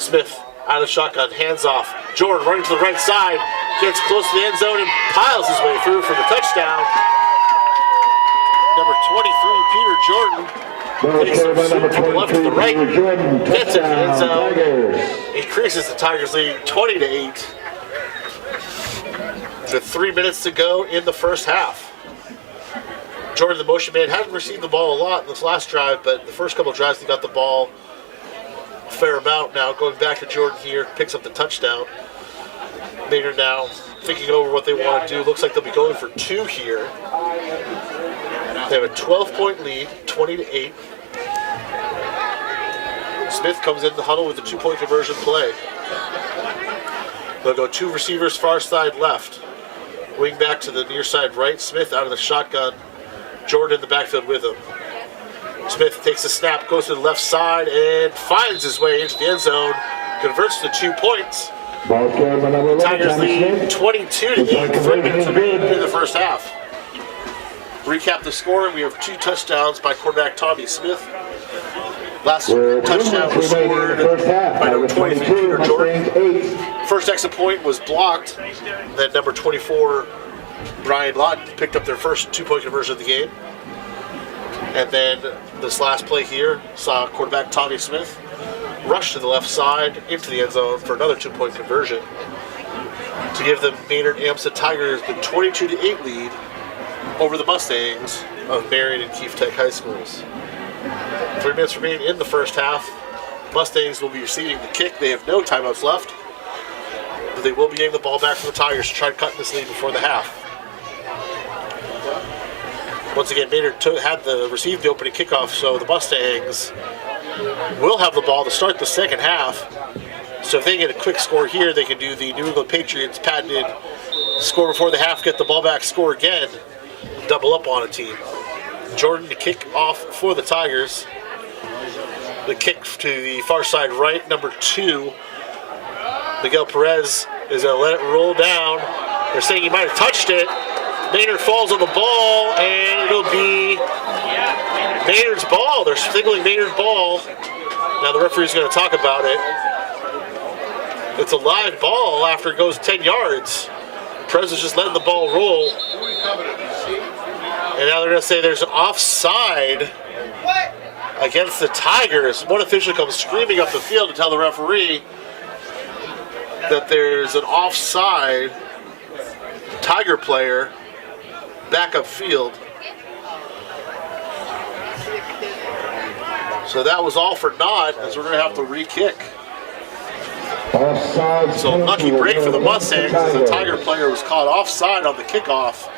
Smith out of shotgun, hands off. Jordan running to the right side, gets close to the end zone and piles his way through for the touchdown. Number 23, Peter Jordan. Takes him from the left to the right, gets it in the end zone, increases the Tigers' lead 20-8. With 3 minutes to go in the first half. Jordan, the motion man, hadn't received the ball a lot in this last drive, but the first couple of drives he got the ball a fair amount. Now going back to Jordan here, picks up the touchdown. Maynard now thinking over what they want to do. Looks like they'll be going for 2 here. They have a 12-point lead, 20-8. Smith comes in the huddle with a 2-point conversion play. They'll go 2 receivers far side left. Wing back to the near side right. Smith out of the shotgun. Jordan in the backfield with him. Smith takes the snap, goes to the left side, and finds his way into the end zone. Converts to 2 points. Tigers lead 22-8. 3 minutes remaining in the first half. Recap the score. We have 2 touchdowns by quarterback Tommy Smith. Last touchdown was scored by number 23, Peter Jordan. First extra point was blocked. Then number 24, Brian Lawton, picked up their first 2-point conversion of the game. And then this last play here saw quarterback Tommy Smith rush to the left side into the end zone for another 2-point conversion to give the Maynard AMSA Tigers the 22-8 lead over the Mustangs of Marian and Keefe Tech High Schools. 3 minutes remaining in the first half. Mustangs will be receiving the kick. They have no timeouts left, but they will be getting the ball back from the Tigers to try to cut this lead before the half. Once again, Maynard received the opening kickoff, so the Mustangs will have the ball to start the second half. So if they get a quick score here, they can do the New England Patriots patented score before the half, get the ball back, score again, double up on a team. Jordan to kick off for the Tigers. The kick to the far side right, number 2. Miguel Perez is going to let it roll down. They're saying he might have touched it. Maynard falls on the ball, and it'll be Maynard's ball. They're signaling Maynard's ball. Now the referee's going to talk about it. It's a live ball after it goes 10 yards. Perez is just letting the ball roll. And now they're going to say there's an offside against the Tigers. One official comes screaming up the field to tell the referee that there's an offside Tiger player back up field. So that was all for naught, as we're going to have to re-kick. So lucky break for the Mustangs as the Tiger player was caught offside on the kickoff.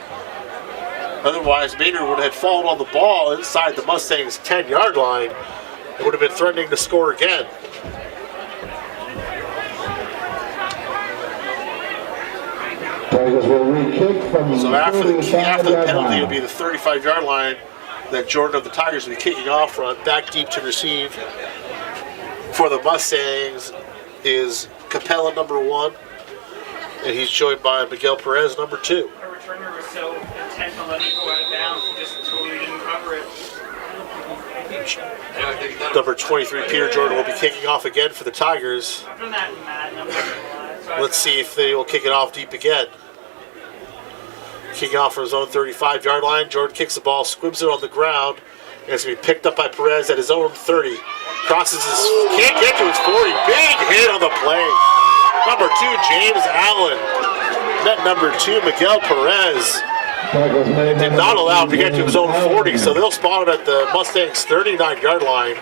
Otherwise, Maynard would have fallen on the ball inside the Mustangs' 10-yard line. It would have been threatening to score again. So after the penalty, it'll be the 35-yard line that Jordan of the Tigers will be kicking off from. Back deep to receive for the Mustangs is Capella, number 1, and he's joined by Miguel Perez, number 2. Our returner was so intent on letting it go out of bounds, he just totally didn't cover it. Number 23, Peter Jordan, will be kicking off again for the Tigers. I've done that in Madden, I'm not gonna lie. Let's see if they will kick it off deep again. Kicking off from his own 35-yard line. Jordan kicks the ball, squibs it on the ground, and it's going to be picked up by Perez at his own 30. Crosses his, can't get to his 40. Big hit on the play. Number 2, James Allen. Met number 2, Miguel Perez. Did not allow him to get to his own 40, so they'll spot him at the Mustangs' 39-yard line.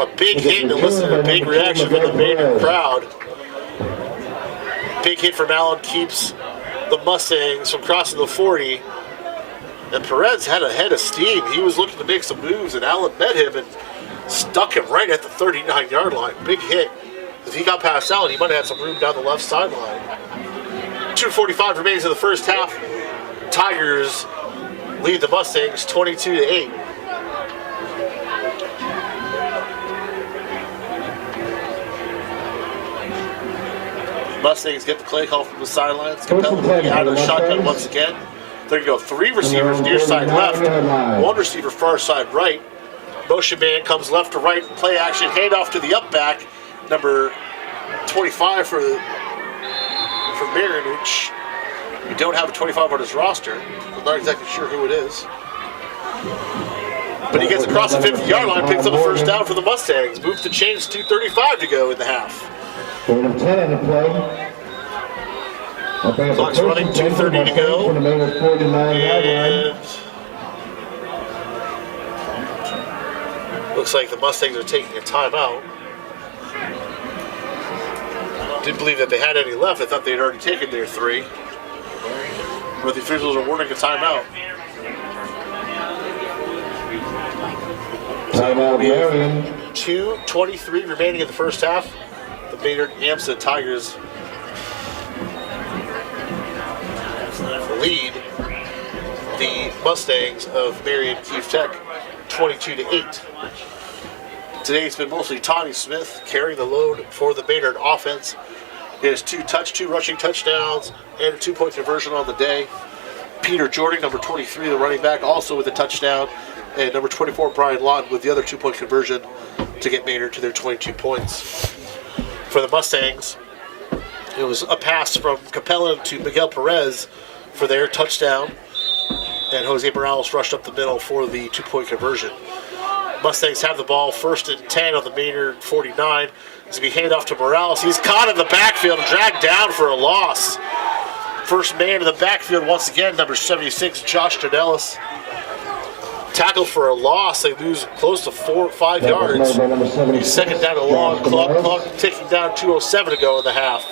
A big hit and listen to a big reaction from the Maynard crowd. Big hit from Allen keeps the Mustangs from crossing the 40. And Perez had a head of steam. He was looking to make some moves, and Allen met him and stuck him right at the 39-yard line. Big hit. If he got past Allen, he might have had some room down the left sideline. 2:45 remains in the first half. Tigers lead the Mustangs 22-8. Mustangs get the play call from the sidelines. Capella out of the shotgun once again. There you go. 3 receivers near side left, 1 receiver far side right. Motion man comes left to right. Play action. Handoff to the up back. Number 25 for Marian, which we don't have a 25 on his roster. I'm not exactly sure who it is. But he gets across the 50-yard line, picks up the first down for the Mustangs. Moves the chains, 2:35 to go in the half. 10 in play. Clock's running, 2:30 to go. And looks like the Mustangs are taking a timeout. Didn't believe that they had any left. I thought they had already taken their 3. But the officials are warning a timeout. Timeout, Marian. 2:23 remaining in the first half. The Maynard AMSA Tigers lead the Mustangs of Marian Keefe Tech 22-8. Today it's been mostly Tommy Smith carrying the load for the Maynard offense. He has 2 rushing touchdowns and a 2-point conversion on the day. Peter Jordan, number 23, the running back, also with a touchdown. And number 24, Brian Lawton, with the other 2-point conversion to get Maynard to their 22 points. For the Mustangs, it was a pass from Capella to Miguel Perez for their touchdown. And Jose Morales rushed up the middle for the 2-point conversion. Mustangs have the ball 1st and 10 on the Maynard 49. It's going to be handed off to Morales. He's caught in the backfield, dragged down for a loss. First man in the backfield once again, number 76, Josh Tornellis. Tackled for a loss. They lose close to 4 or 5 yards. Second down and long. Clock ticking down, 2:07 to go in the half.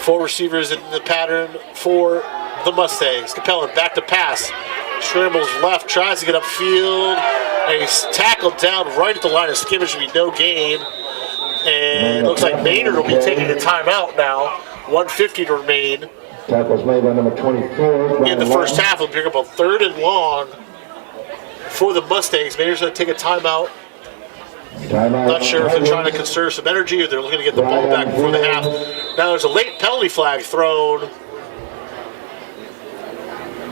4 receivers in the pattern for the Mustangs. Capella back to pass. Scrambles left, tries to get upfield, and he's tackled down right at the line of scrimmage. Should be no gain. And it looks like Maynard will be taking a timeout now. 1:50 to remain. Tackles made by number 24. In the first half, we'll pick up a 3rd and long for the Mustangs. Maynard's going to take a timeout. Not sure if they're trying to conserve some energy or they're looking to get the ball back before the half. Now there's a late penalty flag thrown.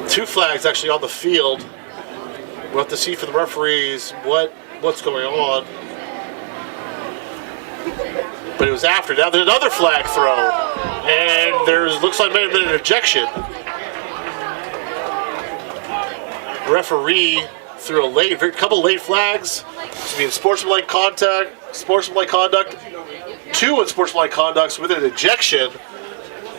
2 flags actually on the field. We'll have to see for the referees what's going on. But it was after. Now there's another flag thrown. And looks like may have been an ejection. Referee threw a couple late flags. It's being sportsmanlike conduct, 2 unsportsmanlike conducts with an ejection.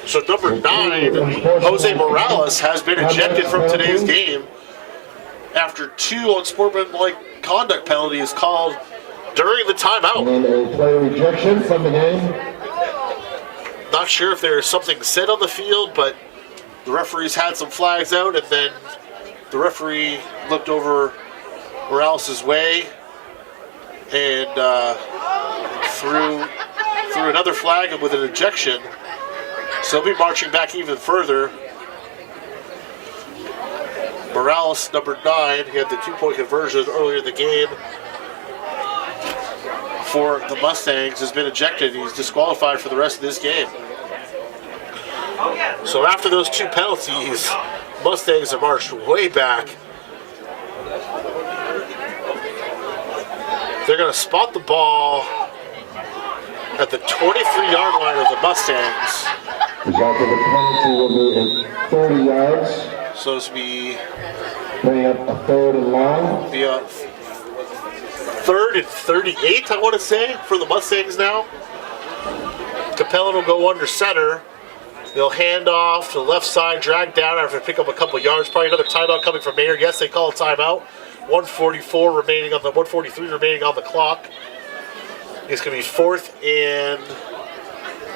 So number 9, Jose Morales, has been ejected from today's game after 2 unsportsmanlike conduct penalties called during the timeout. And a player ejection from the game. Not sure if there was something said on the field, but the referees had some flags out, and then the referee looked over Morales' way and threw another flag with an ejection. So he'll be marching back even further. Morales, number 9, he had the 2-point conversion earlier in the game for the Mustangs, has been ejected. He's disqualified for the rest of this game. So after those 2 penalties, Mustangs have marched way back. They're going to spot the ball at the 23-yard line of the Mustangs. Result of the penalty will be 30 yards. So it's be Bring up a 3rd and long. Be a 3rd and 38, I want to say, for the Mustangs now. Capella will go under center. They'll hand off to the left side, drag down after they pick up a couple yards. Probably another timeout coming from Maynard. Yes, they call a timeout. 1:43 remaining on the clock. It's going to be 4th and,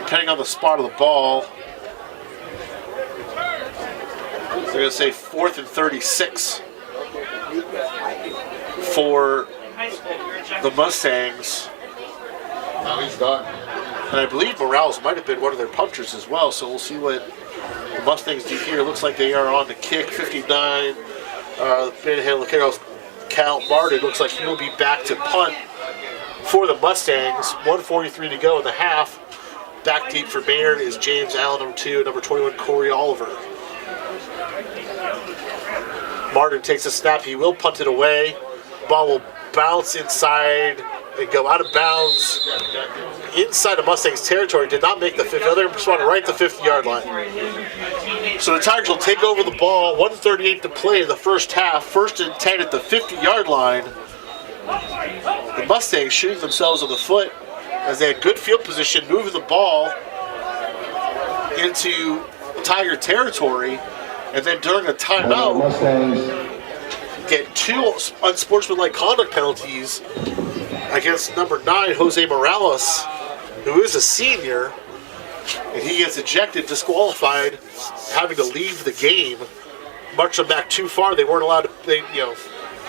depending on the spot of the ball, they're going to say 4th and 36 for the Mustangs. Now he's done. And I believe Morales might have been one of their punchers as well, so we'll see what the Mustangs do here. Looks like they are on the kick. 59, Cal Martin looks like he'll be back to punt for the Mustangs. 1:43 to go in the half. Back deep for Maynard is James Allen, number 2, number 21, Corey Oliver. Martin takes a snap. He will punt it away. Ball will bounce inside and go out of bounds inside the Mustangs territory. Did not make the 50. They're responding right at the 50-yard line. So the Tigers will take over the ball. 1:38 to play in the first half. 1st and 10 at the 50-yard line. The Mustangs shooting themselves on the foot as they had good field position, moving the ball into Tiger territory, and then during a timeout, get 2 unsportsmanlike conduct penalties against number 9, Jose Morales, who is a senior, and he gets ejected, disqualified, having to leave the game. March them back too far. They weren't allowed to.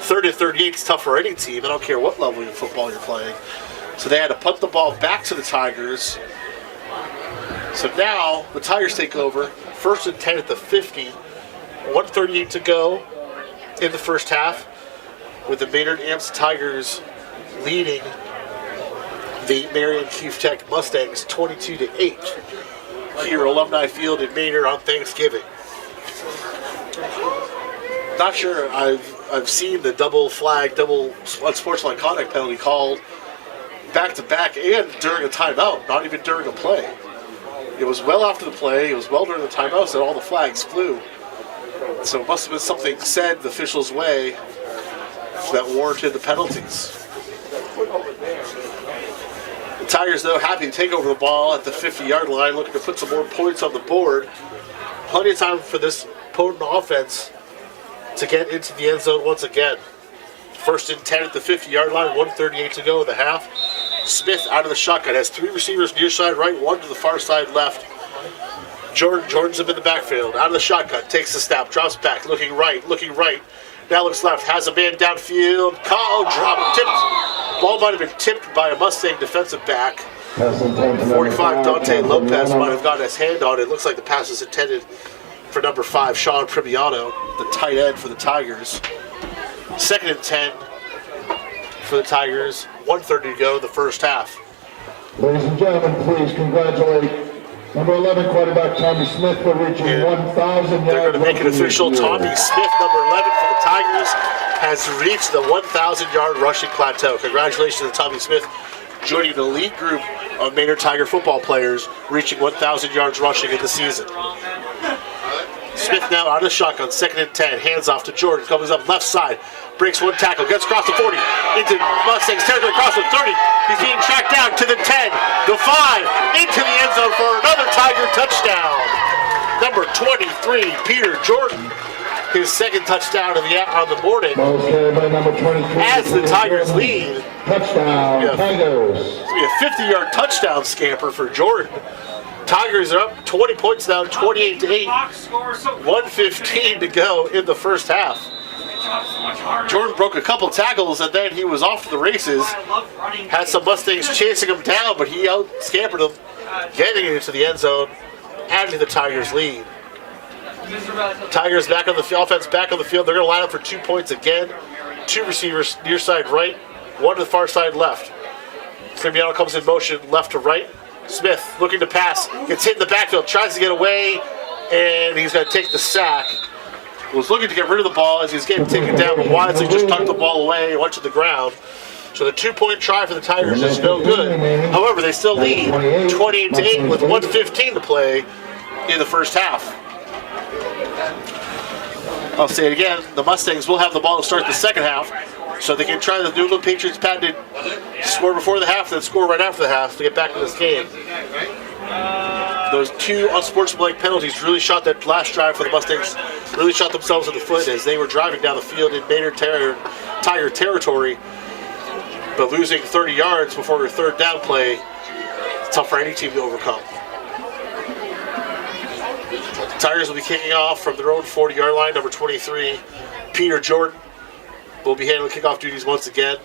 3rd and 38 is tough for any team. I don't care what level of football you're playing. So they had to punt the ball back to the Tigers. So now the Tigers take over. 1st and 10 at the 50. 1:38 to go in the first half, with the Maynard AMSA Tigers leading the Marian Keefe Tech Mustangs 22-8 here at Alumni Field in Maynard on Thanksgiving. Not sure I've seen the double unsportsmanlike conduct penalty called back to back and during a timeout, not even during a play. It was well after the play, it was well during the timeouts that all the flags flew. So it must have been something said the officials' way that warranted the penalties. The Tigers, though, happy to take over the ball at the 50-yard line, looking to put some more points on the board. Plenty of time for this potent offense to get into the end zone once again. 1st and 10 at the 50-yard line, 1:38 to go in the half. Smith out of the shotgun, has 3 receivers near side right, 1 to the far side left. Jordan's up in the backfield, out of the shotgun, takes the snap, drops back, looking right, now looks left, has a man downfield, drop, tipped. Ball might have been tipped by a Mustang defensive back. 45, Dante Lopez might have gotten his hand on it. Looks like the pass is intended for number 5, Sean Primiano, the tight end for the Tigers. 2nd and 10 for the Tigers, 1:30 to go in the first half. Ladies and gentlemen, please congratulate number 11 quarterback Tommy Smith for reaching 1,000 yards. They're going to make it official. Tommy Smith, number 11 for the Tigers, has reached the 1,000-yard rushing plateau. Congratulations to Tommy Smith, joining the elite group of Maynard Tiger football players, reaching 1,000 yards rushing in the season. Smith now out of the shotgun, 2nd and 10, hands off to Jordan, comes up left side, breaks 1 tackle, gets across the 40, into Mustangs territory, across the 30, he's being tracked down to the 10, the 5, into the end zone for another Tiger touchdown. Number 23, Peter Jordan, his 2nd touchdown on the morning, as the Tigers lead. Touchdown, Tigers. It's going to be a 50-yard touchdown scamper for Jordan. Tigers are up 20 points now, 28-8. 1:15 to go in the first half. Jordan broke a couple tackles and then he was off to the races. Had some Mustangs chasing him down, but he out-scampered them, getting into the end zone, adding to the Tigers' lead. Tigers back on the offense, back on the field. They're going to line up for 2 points again. 2 receivers near side right, 1 to the far side left. Primiano comes in motion left to right. Smith looking to pass, gets hit in the backfield, tries to get away, and he's going to take the sack. Was looking to get rid of the ball as he's getting taken down, but wisely just tucked the ball away and went to the ground. So the 2-point try for the Tigers is no good. However, they still lead 28-8 with 1:15 to play in the first half. I'll say it again, the Mustangs will have the ball to start the second half, so they can try the New England Patriots patented score before the half, then score right after the half to get back to this game. Those 2 unsportsmanlike penalties really shot that last drive for the Mustangs, really shot themselves in the foot as they were driving down the field in Maynard Tiger territory, but losing 30 yards before their 3rd down play, it's tough for any team to overcome. Tigers will be kicking off from their own 40-yard line. Number 23, Peter Jordan, will be handling kickoff duties once again.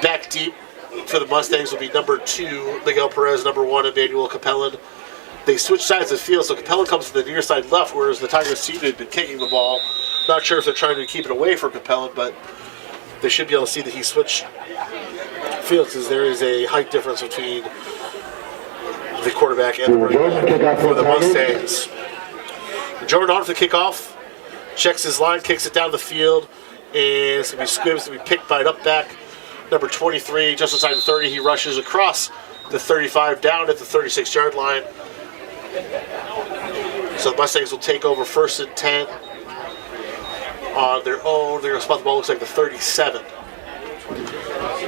Back deep for the Mustangs will be number 2, Miguel Perez, number 1, Emmanuel Capellan. They switch sides of the field, so Capellan comes to the near side left, whereas the Tigers seem to have been kicking the ball. Not sure if they're trying to keep it away from Capellan, but they should be able to see that he switched fields, because there is a height difference between the quarterback and the running back for the Mustangs. Jordan on for the kickoff, checks his line, kicks it down the field, and it's going to be picked by an up back number 23, just inside the 30. He rushes across the 35 down at the 36-yard line. So the Mustangs will take over 1st and 10 on their own. They're going to spot the ball, looks like the 37.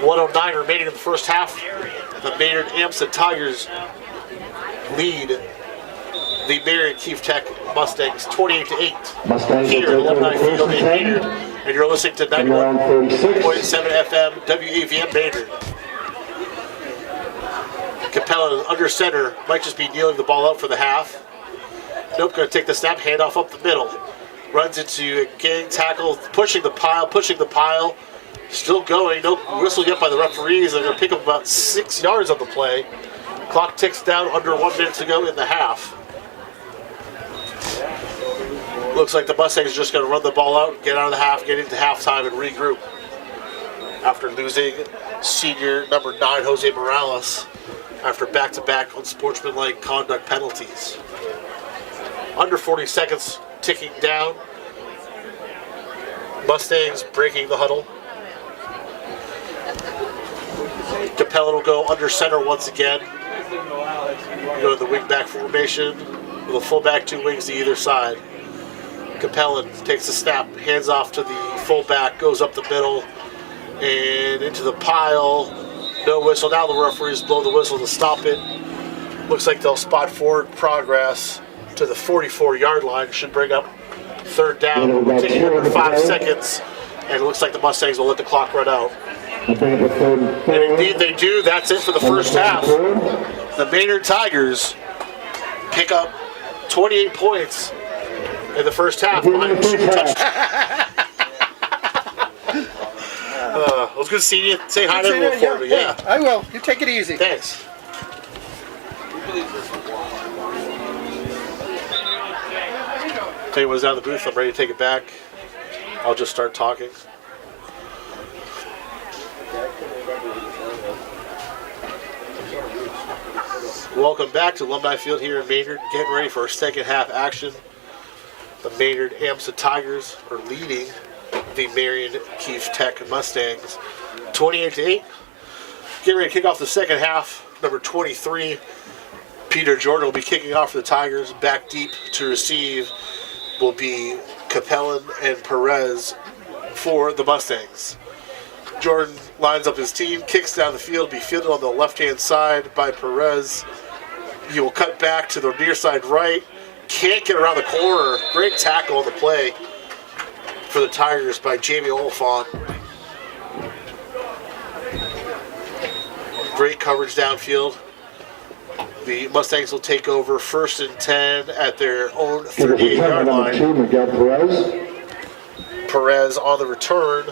109 remaining in the first half. The Maynard Amsa Tigers lead the Marian Keefe Tech Mustangs 28-8. Mustangs Here at Alumni Field in Maynard. And you're listening to 91.7 FM WAVM Maynard. Capella under center, might just be kneeling the ball out for the half. Nope, going to take the snap, handoff up the middle. Runs into a gang tackle, pushing the pile. Still going, no whistle yet by the referees. They're going to pick up about 6 yards on the play. Clock ticks down, under 1 minute to go in the half. Looks like the Mustangs are just going to run the ball out, get out of the half, get into halftime, and regroup. After losing senior number 9, Jose Morales, after back-to-back unsportsmanlike conduct penalties. Under 40 seconds, ticking down. Mustangs breaking the huddle. Capella will go under center once again. Go to the wing-back formation with a fullback, 2 wings to either side. Capella takes the snap, hands off to the fullback, goes up the middle and into the pile. No whistle. Now the referees blow the whistle to stop it. Looks like they'll spot forward progress to the 44-yard line. Should bring up 3rd down. Taking under 5 seconds. And it looks like the Mustangs will let the clock run out. And indeed they do. That's it for the first half. The Maynard Tigers pick up 28 points in the first half. Behind 2 touchdowns. It was good to see you. Say hi to everyone for me. Yeah, I will. You take it easy. thanks. Tell you what's down the booth. I'm ready to take it back. I'll just start talking. Welcome back to Alumni Field here in Maynard. Getting ready for our second half action. The Maynard Amsa Tigers are leading the Marian Keefe Tech Mustangs 28-8. Getting ready to kick off the second half. Number 23, Peter Jordan, will be kicking off for the Tigers. Back deep to receive will be Capellan and Perez for the Mustangs. Jordan lines up his team, kicks down the field, be fielded on the left-hand side by Perez. He will cut back to the near side right. Can't get around the corner. Great tackle on the play for the Tigers by Jamie Oliphant. Great coverage downfield. The Mustangs will take over 1st and 10 at their own 38-yard line. Perez on the return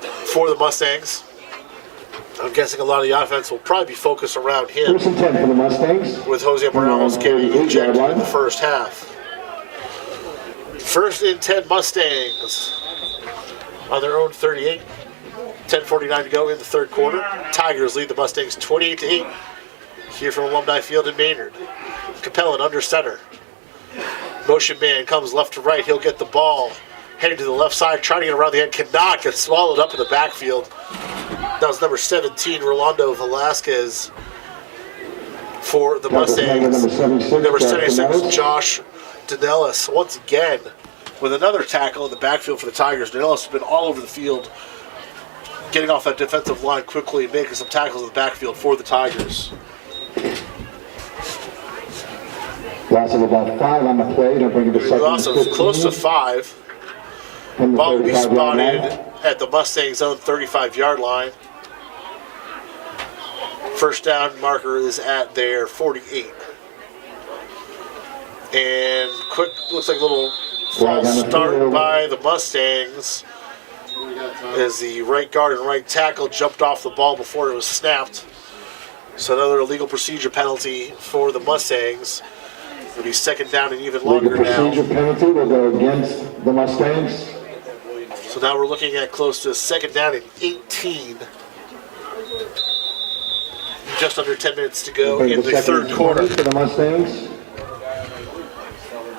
for the Mustangs. I'm guessing a lot of the offense will probably be focused around him. 1st and 10 for the Mustangs. With Jose Morales getting ejected in the first half. 1st and 10 Mustangs on their own 38. 10:49 to go in the 3rd quarter. Tigers lead the Mustangs 28-8 here from Alumni Field in Maynard. Capellan under center. Motion man comes left to right. He'll get the ball. Heading to the left side, trying to get around the end. Cannot, get swallowed up in the backfield. That was number 17, Rolando Velasquez for the Mustangs. Number 76, Josh Danellis, once again, with another tackle in the backfield for the Tigers. Danellis has been all over the field, getting off that defensive line quickly and making some tackles in the backfield for the Tigers. Loss of about 5 on the play. They'll bring it to 2nd. Loss of close to 5. Ball will be spotted at the Mustangs' own 35-yard line. First down marker is at their 48. And quick, looks like a little false start by the Mustangs as the right guard and right tackle jumped off the ball before it was snapped. So another illegal procedure penalty for the Mustangs. It'll be 2nd down and even longer now. Legal procedure penalty will go against the Mustangs. So now we're looking at close to 2nd down and 18. Just under 10 minutes to go in the 3rd quarter. For the Mustangs.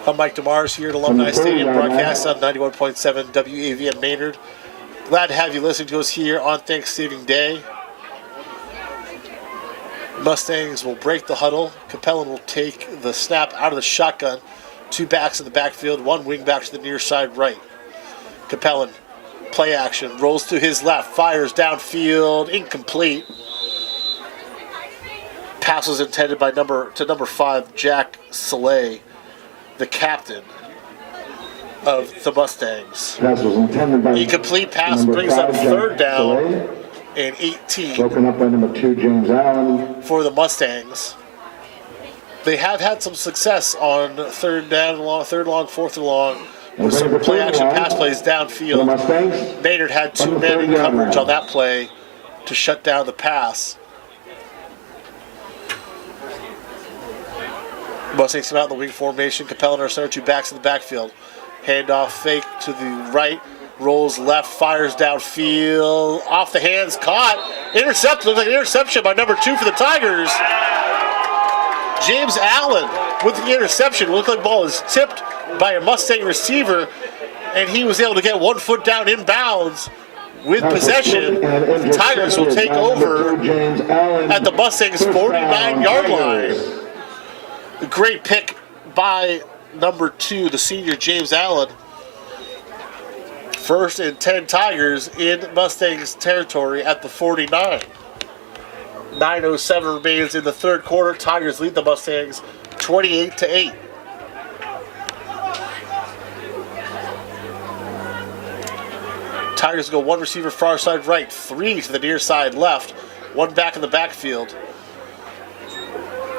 I'm Mike DeMars here at Alumni Stadium, broadcast on 91.7 WAVM Maynard. Glad to have you listening to us here on Thanksgiving Day. Mustangs will break the huddle. Capellan will take the snap out of the shotgun. 2 backs in the backfield, 1 wing back to the near side right. Capellan, play action, rolls to his left, fires downfield, incomplete. Pass was intended by number 5, Jack Soleil, the captain of the Mustangs. Pass was intended by Incomplete pass number brings up 5, third Jack down Soleil. and 18 Broken up by number 2, James Allen. for the Mustangs. They have had some success on third long, 4th and long, with some play action pass plays For the downfield. Mustangs, Maynard had 2 men in coverage on that play to shut down the pass. Mustangs come out in the wing formation. Capellan are center, 2 backs in the backfield. Handoff fake to the right, rolls left, fires downfield, off the hands, caught, intercepted. Looks like an interception by number 2 for the Tigers. James Allen with the interception. Looked like the ball was tipped by a Mustang receiver, and he was able to get 1 foot down inbounds with possession. The Tigers will take over at the Mustangs' 49-yard line. A great pick by number 2, the senior James Allen. 1st and 10 Tigers in Mustangs territory at the 49. 9:07 remains in the 3rd quarter. Tigers lead the Mustangs 28-8. Tigers go 1 receiver far side right, 3 to the near side left, 1 back in the backfield.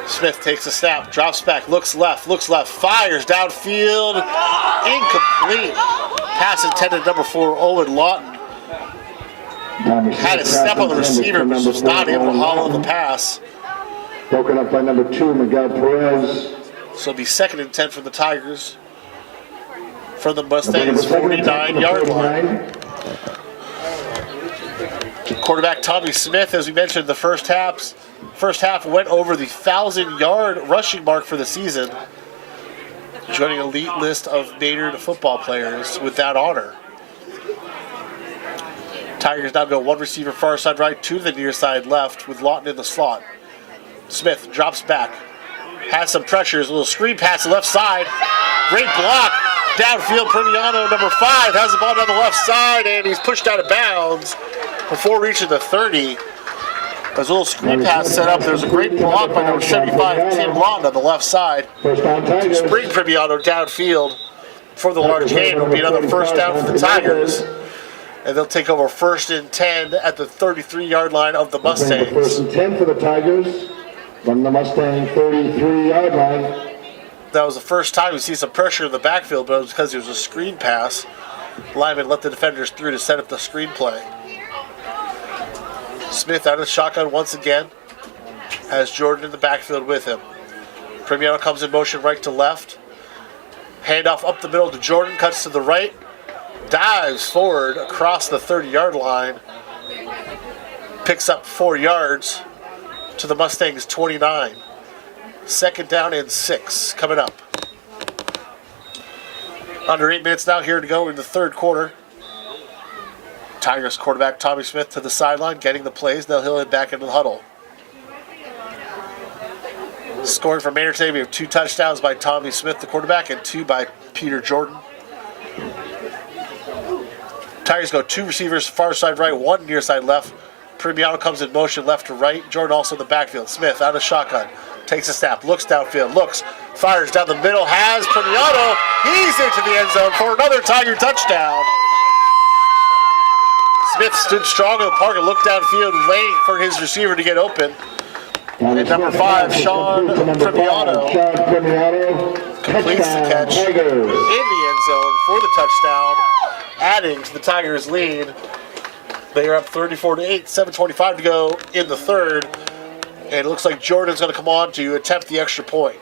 Smith takes a snap, drops back, looks left, fires downfield, incomplete. Pass intended number 4, Owen Lawton. Had a step on the receiver, but was not able to haul the pass. broken up by number 2, Miguel Perez. So it'll be 2nd and 10 for the Tigers from the Mustangs' 49-yard line. Quarterback Tommy Smith, as we mentioned, the first half went over the 1,000-yard rushing mark for the season, joining an elite list of Maynard football players with that honor. Tigers now go 1 receiver far side right, 2 to the near side left with Lawton in the slot. Smith drops back, has some pressures, a little screen pass to the left side. Great block. Downfield, Premiano, number 5, has the ball down the left side, and he's pushed out of bounds before reaching the 30. There's a little screen pass set up. There's a great block by number 75, Tim Lawton, on the left side. Spring Premiano downfield for the large gain. It'll be another first down for the Tigers. And they'll take over 1st and 10 at the 33-yard line of the Mustangs. 1st and 10 for the Tigers from the Mustang 33-yard line. That was the first time we see some pressure in the backfield, but it was because it was a screen pass. Lyman let the defenders through to set up the screen play. Smith out of the shotgun once again. Has Jordan in the backfield with him. Premiano comes in motion right to left. Handoff up the middle to Jordan, cuts to the right. Dives forward across the 30-yard line. Picks up 4 yards to the Mustangs' 29. 2nd down and 6 coming up. Under 8 minutes now here to go in the 3rd quarter. Tigers quarterback Tommy Smith to the sideline, getting the plays. Now he'll head back into the huddle. Scoring for Maynard today, we have 2 touchdowns by Tommy Smith, the quarterback, and 2 by Peter Jordan. Tigers go 2 receivers, far side right, 1 near side left. Premiano comes in motion left to right. Jordan also in the backfield. Smith out of shotgun. Takes a snap, looks downfield, fires down the middle, has Premiano. He's into the end zone for another Tiger touchdown. Smith stood strong in the park and looked downfield, waiting for his receiver to get open. And number 5, Sean Premiano, completes the catch in the end zone for the touchdown, adding to the Tigers' lead. They are up 34-8, 7:25 to go in the 3rd. And it looks like Jordan's going to come on to attempt the extra point.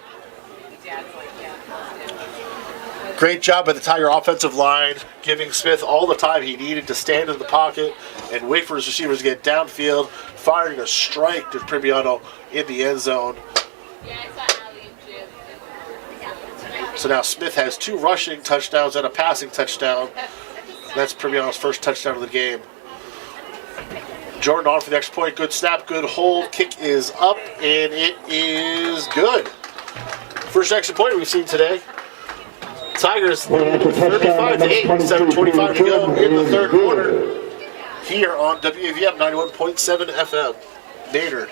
Great job by the Tiger offensive line, giving Smith all the time he needed to stand in the pocket and wait for his receivers to get downfield, firing a strike to Premiano in the end zone. So now Smith has 2 rushing touchdowns and a passing touchdown That's Premiano's first touchdown of the game. Jordan on for the extra point. Good snap, good hold. Kick is up, and it is good. First extra point we've seen today. Tigers 35-8, 7:25 to go in the third quarter. Here on WAVM 91.7 FM. Maynard.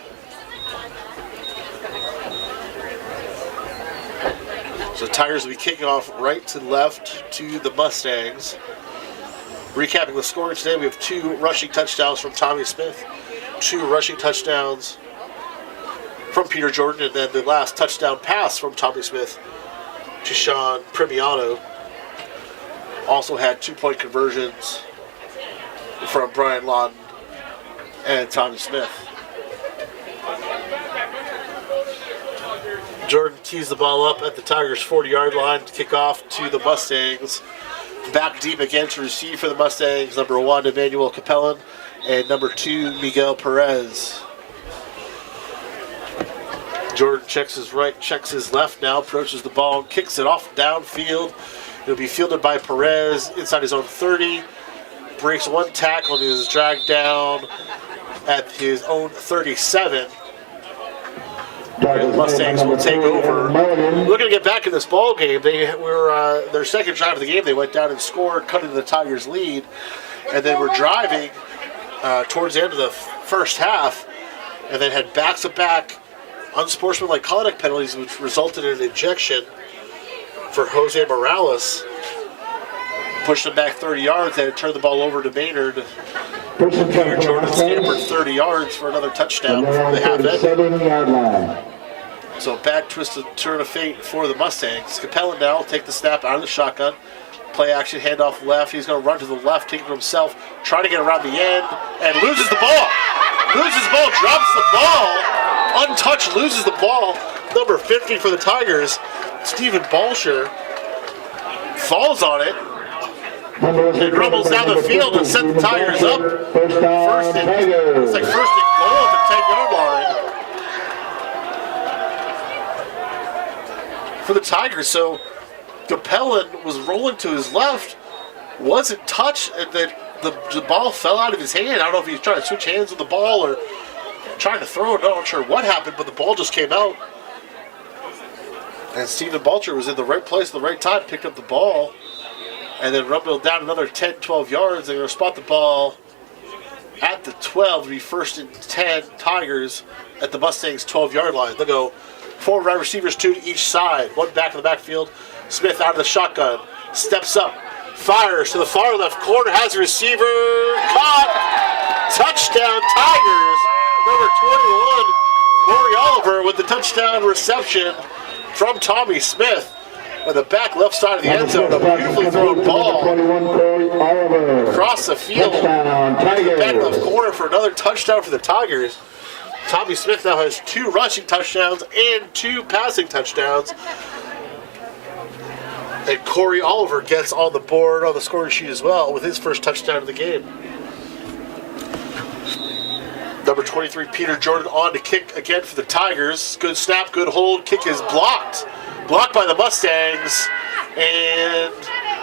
So Tigers will be kicking off right to left to the Mustangs. Recapping the scoring today, we have 2 rushing touchdowns from Tommy Smith, 2 rushing touchdowns from Peter Jordan, and then the last touchdown pass from Tommy Smith to Sean Premiano. Also had 2-point conversions from Brian Lawton and Tommy Smith. Jordan tees the ball up at the Tigers' 40-yard line to kick off to the Mustangs. Back deep again to receive for the Mustangs, number 1, Emmanuel Capellan, and number 2, Miguel Perez. Jordan checks his right, checks his left now, approaches the ball, kicks it off downfield. It'll be fielded by Perez inside his own 30. Breaks 1 tackle and is dragged down at his own 37. The Mustangs will take over. Looking to get back in this ball game. They were their second drive of the game. They went down and scored, cutting the Tigers' lead, and then were driving towards the end of the first half, and then had back-to-back unsportsmanlike conduct penalties, which resulted in an ejection for Jose Morales. Pushed them back 30 yards. They had turned the ball over to Maynard. Peter Jordan scampered 30 yards for another touchdown before the half ended. So bad twisted turn of fate for the Mustangs. Capellan now will take the snap out of the shotgun. Play action, handoff left. He's going to run to the left, take it to himself, try to get around the end, and loses the ball. Loses the ball, drops the ball. Untouched, loses the ball. Number 50 for the Tigers, Stephen Balsher, falls on it. And rumbles down the field and set the Tigers up. First and goal at the 10-yard line for the Tigers. So Capellan was rolling to his left, wasn't touched, and then the ball fell out of his hand. I don't know if he was trying to switch hands with the ball or trying to throw it. I'm not sure what happened, but the ball just came out. And Stephen Balcher was in the right place at the right time, picked up the ball, and then rumbled down another 10, 12 yards. They're going to spot the ball at the 12 to be first and 10 Tigers at the Mustangs' 12-yard line. They'll go 4 wide receivers, 2 to each side. 1 back in the backfield. Smith out of the shotgun. Steps up. Fires to the far left corner. Has a receiver. Caught. Touchdown Tigers. Number 21, Corey Oliver with the touchdown reception from Tommy Smith. On the back left side of the end zone, a beautifully thrown ball across the field, back left corner for another touchdown for the Tigers. Tommy Smith now has 2 rushing touchdowns and 2 passing touchdowns. And Corey Oliver gets on the board on the scoring sheet as well with his first touchdown of the game. Number 23, Peter Jordan on to kick again for the Tigers. Good snap, good hold. Kick is blocked. Blocked by the Mustangs, and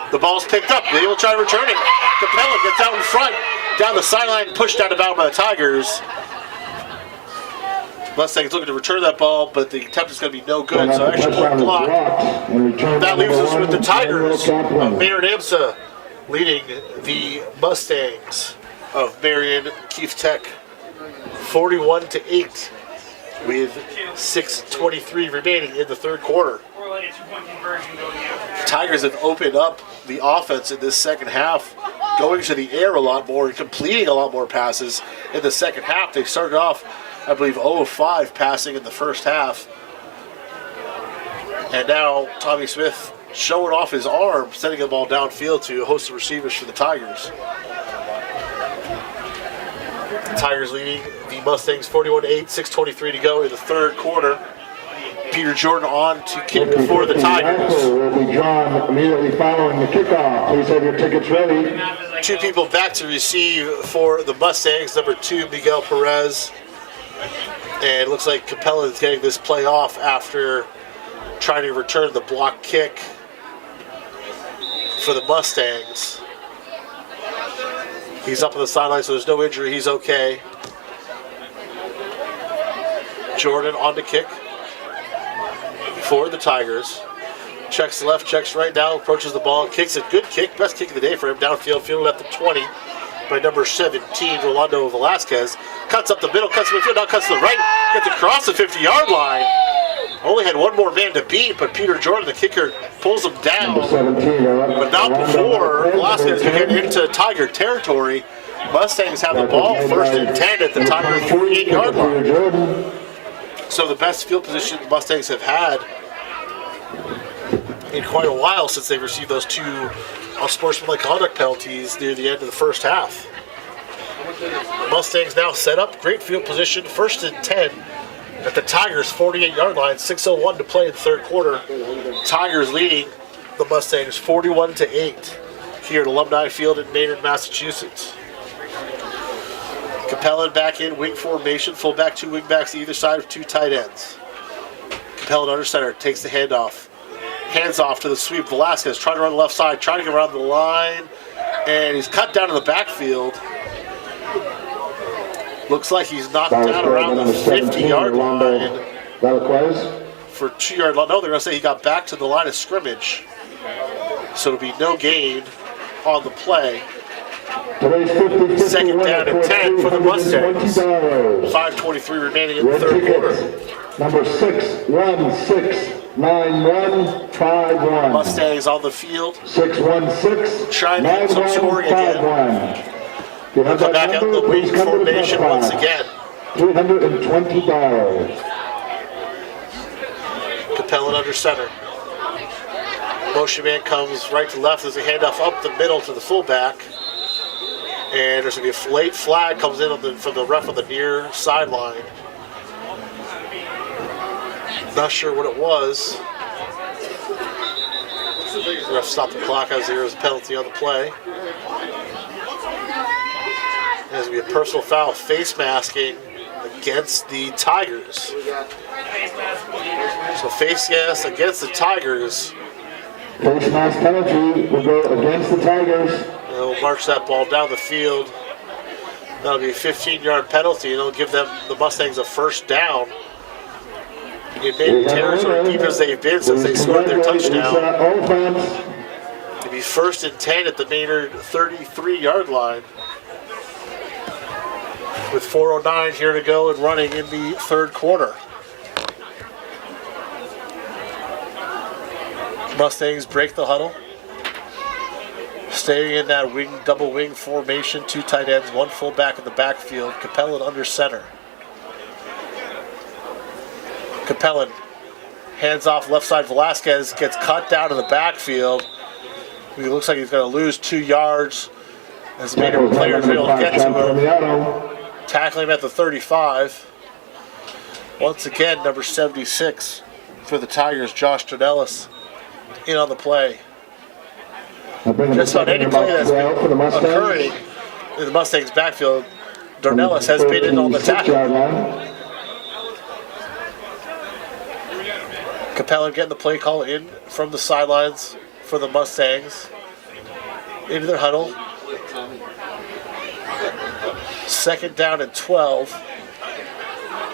the ball's picked up. They will try to return it. Capellan gets out in front, down the sideline, pushed out of bounds by the Tigers. Mustangs looking to return that ball, but the attempt is going to be no good, so extra point block. That leaves us with the Tigers of Maynard AMSA leading the Mustangs of Marian Keith Tech 41-8 with 6:23 remaining in the third quarter. Tigers have opened up the offense in this second half, going to the air a lot more and completing a lot more passes in the second half. They started off, I believe, 0 of 5 passing in the first half. And now Tommy Smith showing off his arm, sending the ball downfield to a host of receivers for the Tigers. The Tigers leading the Mustangs 41-8, 6:23 to go in the third quarter. Peter Jordan on to kick for the Tigers. Will be drawn immediately following the kickoff. Please have your tickets ready. 2 people back to receive for the Mustangs. Number 2, Miguel Perez. And it looks like Capellan is getting this play off after trying to return the block kick for the Mustangs. He's up on the sideline, so there's no injury. He's okay. Jordan on the kick for the Tigers. Checks left, checks right now, approaches the ball, kicks it. Good kick, best kick of the day for him. Downfield, fielded at the 20 by number 17, Rolando Velasquez. Cuts up the middle, cuts to the midfield, now cuts to the right. Gets across the 50-yard line. Only had one more man to beat, but Peter Jordan, the kicker, pulls him down. But not before Velasquez can get into Tiger territory. Mustangs have the ball first and 10 at the Tiger 48-yard line. So the best field position the Mustangs have had in quite a while since they received those two unsportsmanlike conduct penalties near the end of the first half. The Mustangs now set up, great field position, first and 10 at the Tigers 48-yard line, 6:01 to play in the third quarter. Tigers leading the Mustangs 41-8 here at Alumni Field in Maynard, Massachusetts. Capellan back in wing formation, fullback, two wingbacks either side with two tight ends. Capellan under center takes the handoff. Hands off to the sweep. Velasquez trying to run the left side, trying to get around the line, and he's cut down to the backfield. Looks like he's knocked down around the 50-yard line for 2-yard line. No, they're going to say he got back to the line of scrimmage. So it'll be no gain on the play. Second down and 10 for the Mustangs. 5:23 remaining in the third quarter. Number 6169151. Mustangs on the field. 616. Trying to get some scoring again. They'll come back out in the wing formation once again. $320. Capellan under center. Motion man comes right to left. There's a handoff up the middle to the fullback. And there's going to be a late flag comes in from the ref on the near sideline. Not sure what it was. The ref stopped the clock as there was a penalty on the play. There's going to be a personal foul, face masking against the Tigers. So face gas against the Tigers. Face mask penalty will go against the Tigers. They'll march that ball down the field. That'll be a 15-yard penalty, and it'll give them, the Mustangs, a first down. In Maynard territory, deep as they've been since they scored their touchdown. It'll be first and 10 at the Maynard 33-yard line. With 4:09 here to go and running in the third quarter. Mustangs break the huddle. Staying in that wing, double wing formation, two tight ends, one fullback in the backfield. Capellan under center. Capellan hands off left side. Velasquez gets cut down to the backfield. He looks like he's going to lose 2 yards as the Maynard players are able to get to him. Tackling him at the 35. Once again, number 76 for the Tigers, Josh Dornelis, in on the play. Just about any play that's been occurring in the Mustangs backfield, Dornelis has been in on the tackle. Capellan getting the play call in from the sidelines for the Mustangs. Into their huddle. Second down and 12.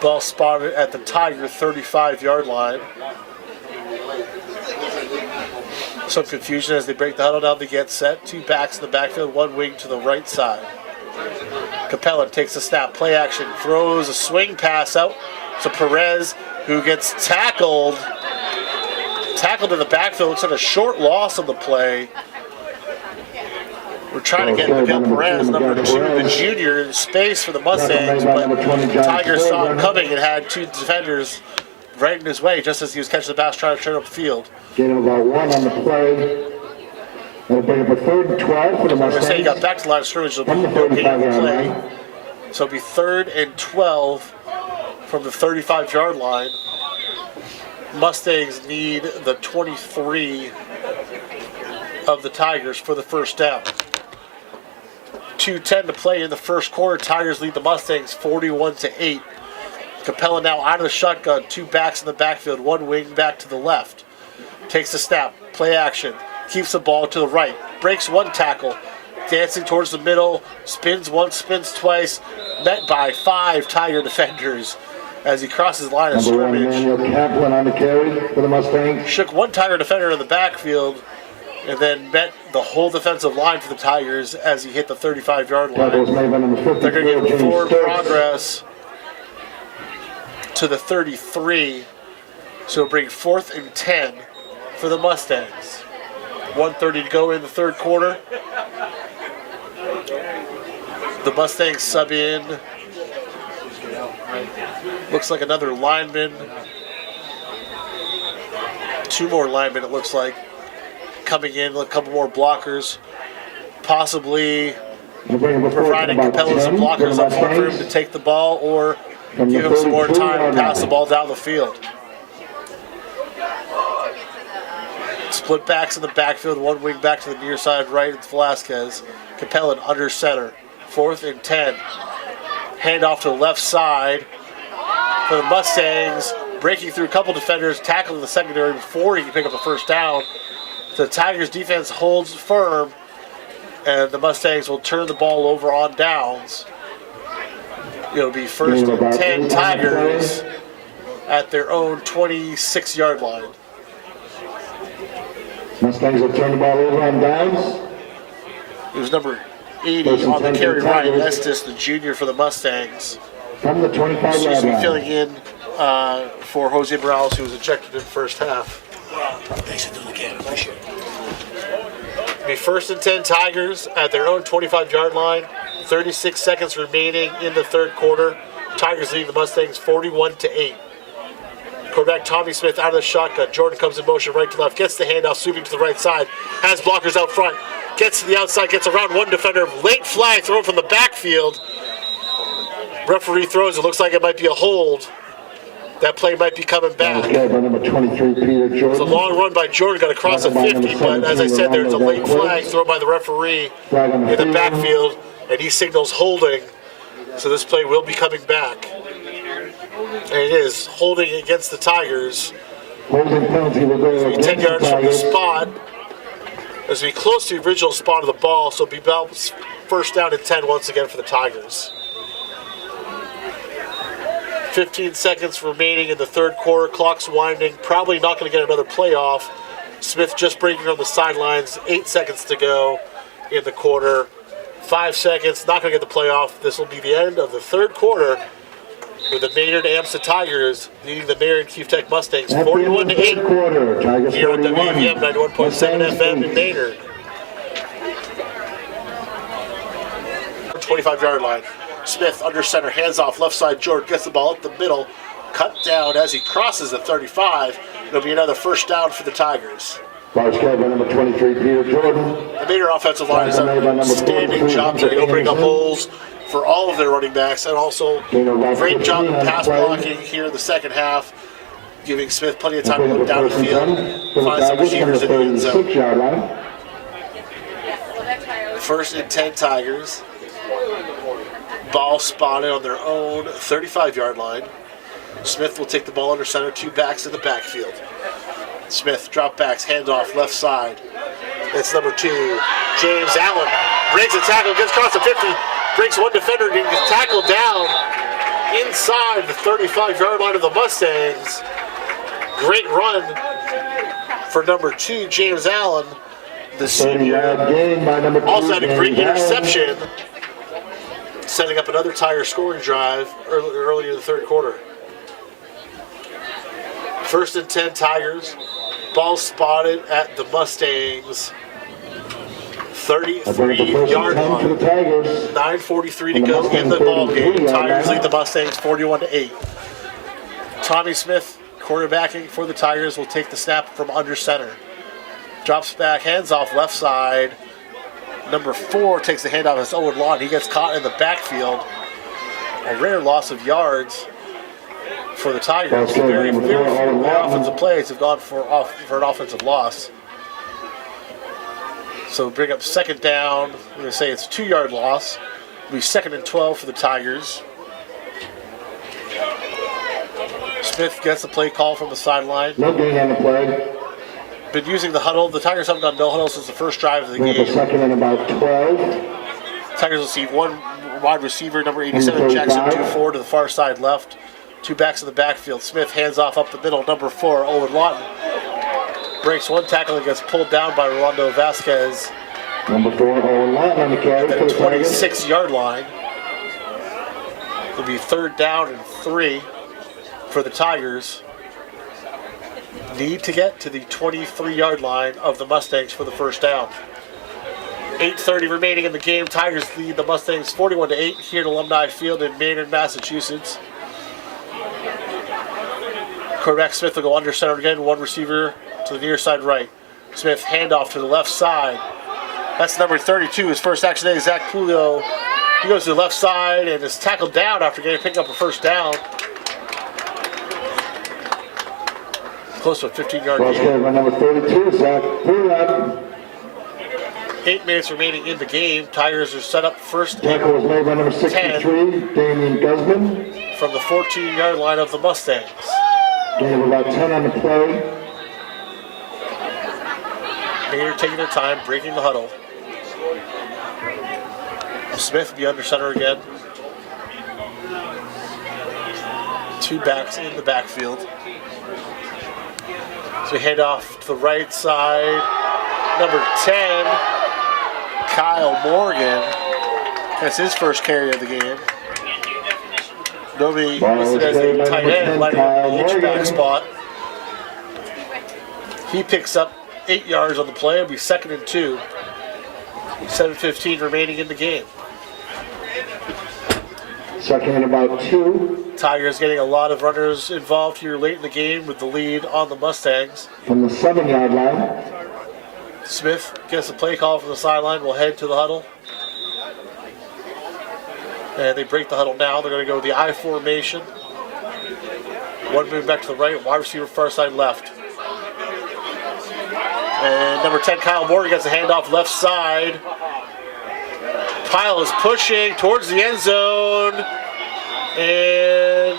Ball spotted at the Tiger 35-yard line. Some confusion as they break the huddle down. They get set. Two backs in the backfield, one wing to the right side. Capellan takes the snap, play action, throws a swing pass out to Perez, who gets tackled. Tackled in the backfield. Looks like a short loss on the play. We're trying to get Miguel Perez, number 2, the junior, in space for the Mustangs, but Tigers saw him coming and had two defenders right in his way just as he was catching the pass, trying to turn up the field. Getting about 1 on the play. It'll be a 3rd and 12 for the Mustangs. He got back to the line of scrimmage, so it'll be no gain on the play. So it'll be 3rd and 12 from the 35-yard line. Mustangs need the 23 of the Tigers for the first down. 2:10 to play in the first quarter. Tigers lead the Mustangs 41-8. Capellan now out of the shotgun. Two backs in the backfield. One wing back to the left. Takes the snap. Play action. Keeps the ball to the right. Breaks one tackle. dancing towards the middle, spins once, spins twice, met by 5 Tiger defenders as he crosses the line of Number 1, scrimmage. Manuel Kaplan on the carry for the Mustangs. Shook 1 Tiger defender in the backfield and then met the whole defensive line for the Tigers as he hit the 35-yard Tackles line. made by number 54, They're going to get James forward Stokes. progress to the 33, so it'll bring 4th and 10 for the Mustangs. 1:30 to go in the third quarter. The Mustangs sub in. Looks like another lineman. 2 more linemen, it looks like, coming in. A couple more blockers. Possibly providing Capella some blockers up front for him to take the ball or give him some more time to pass the ball down the field. Split backs in the backfield, 1 wing back to the near side right. It's Velasquez. Capella under center. 4th and 10. Handoff to the left side for the Mustangs. Breaking through a couple defenders, tackling the secondary before he can pick up a first down. The Tigers defense holds firm, and the Mustangs will turn the ball over on downs. It'll be 1st and 10 Tigers at their own 26-yard line. Mustangs will turn the ball over on downs. It was number 80 on the carry, Ryan Estes, the junior for the Mustangs. From the 25-yard line. Filling in for Jose Morales, who was ejected in the first half. Thanks for doing the game. Appreciate it. It'll be 1st and 10 Tigers at their own 25-yard line. 36 seconds remaining in the third quarter. Tigers leading the Mustangs 41-8. Quarterback Tommy Smith out of the shotgun. Jordan comes in motion right to left. Gets the handoff, sweeping to the right side. Has blockers out front. Gets to the outside, gets around 1 defender. Late flag thrown from the backfield. Referee throws. It looks like it might be a hold. That play might be coming back. By number 23, Peter Jordan. It's a long run by Jordan, got across the 50, but as I said, there's a late flag thrown by the referee in the backfield, and he signals holding. So this play will be coming back. And it is holding against the Tigers. Holding penalty will go against 10 yards the from the Tigers. spot. As we close to the original spot of the ball, so it'll be about 1st down and 10 once again for the Tigers. 15 seconds remaining in the third quarter. Clock's winding. Probably not going to get another playoff. Smith just breaking on the sidelines. 8 seconds to go in the quarter. 5 seconds. Not going to get the playoff. This will be the end of the third quarter with the Maynard AMSA Tigers leading the Marian Keefe Tech Mustangs At the end of the 41-8 third quarter, Tigers here on 41. WVM 91.7 FM in Maynard. 25-yard line. Smith under center, hands off, left side. Jordan gets the ball up the middle, cut down as he crosses the 35. It'll be another 1st down for the Tigers. Large carry by number 23, Peter Jordan. The Maynard offensive line has done an outstanding job today opening up holes for all of their running backs, and also great job in pass blocking here in the second half, giving Smith plenty of time to look down the field, find some receivers in the end zone. 36-yard line. 1st and 10 Tigers. Ball spotted on their own 35-yard line. Smith will take the ball under center, 2 backs in the backfield. Smith drop backs, handoff left side. It's number 2, James Allen. Breaks a tackle, gets across the 50, breaks 1 defender, and gets tackled down inside the 35-yard line of the Mustangs. Great run for number 2, James Allen, the senior. 30-yard gain by number 2, Also had a great James Allen. interception, setting up another Tiger scoring drive early in the third quarter. 1st and 10 Tigers. Ball spotted at the Mustangs 33-yard To line. the Tigers. 9:43 to go in the ball game. Tigers lead the Mustangs 41-8. Tommy Smith, quarterbacking for the Tigers, will take the snap from under center. Drops back, hands off left side. Number 4 takes the handoff as Owen Lawn. He gets caught in the backfield. A rare loss of yards for the Tigers. Very few offensive plays have gone for an offensive loss. So bring up 2nd down. I'm going to say it's a 2-yard loss. It'll be 2nd and 12 for the Tigers. Smith gets the play call from the sideline. No gain on the play. been using the huddle. The Tigers haven't gone no huddle since the first drive of the We have a game. second and about 12. Tigers will see one wide receiver, number 87, Jackson 2-4 to the far side left. Two backs in the backfield. Smith hands off up the middle, number 4, Owen Lawton. Breaks one tackle and gets pulled down by Rolando Vasquez Number 4, Owen Lawton on the carry at for the the Tigers. 26-yard line. It'll be 3rd down and 3 for the Tigers. Need to get to the 23-yard line of the Mustangs for the first down. 8:30 remaining in the game. Tigers lead the Mustangs 41-8 here at Alumni Field in Maynard, Massachusetts. Quarterback Smith will go under center again. One receiver to the near side right. Smith handoff to the left side. That's number 32. His first action today, Zach Pulio. He goes to the left side and is tackled down after picked up a first down. Close to a 15-yard Cross gain. carry by number 32, Zach Pulak. 8 minutes remaining in the game. Tigers are set up first Tackle was made by number 10 63, Damian Guzman. from the 14-yard line of the Mustangs. Gain of about 10 on the play. Maynard taking their time, breaking the huddle. Smith will be under center again. Two backs in the backfield. So we hand off to the right side. Number 10, Kyle Morgan. That's his first carry of the game. Nobody listed as a tight end, lining up the H-back spot. He picks up 8 yards on the play. It'll be 2nd and 2. 7:15 remaining in the game. Second and about 2 Tigers getting a lot of runners involved here late in the game with the lead on the Mustangs. from the 7-yard line. Smith gets a play call from the sideline. We'll head to the huddle. And they break the huddle now. They're going to go with the I formation. One move back to the right, wide receiver far side left. And number 10, Kyle Morgan gets a handoff left side. Pyle is pushing towards the end zone. And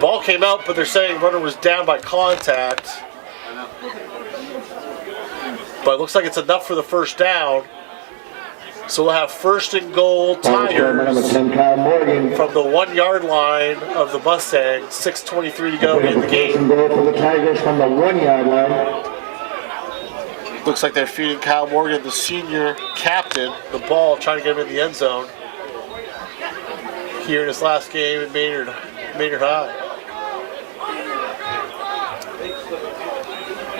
ball came out, but they're saying runner was down by contact. But it looks like it's enough for the first down. So we'll have 1st and goal Number Tigers 10, Kyle Morgan. from the 1-yard line of the Mustangs. 6:23 to go in the First game. and goal for the Tigers from the 1-yard line. Looks like they're feeding Kyle Morgan, the senior captain, the ball, trying to get him in the end zone here in his last game in Maynard High.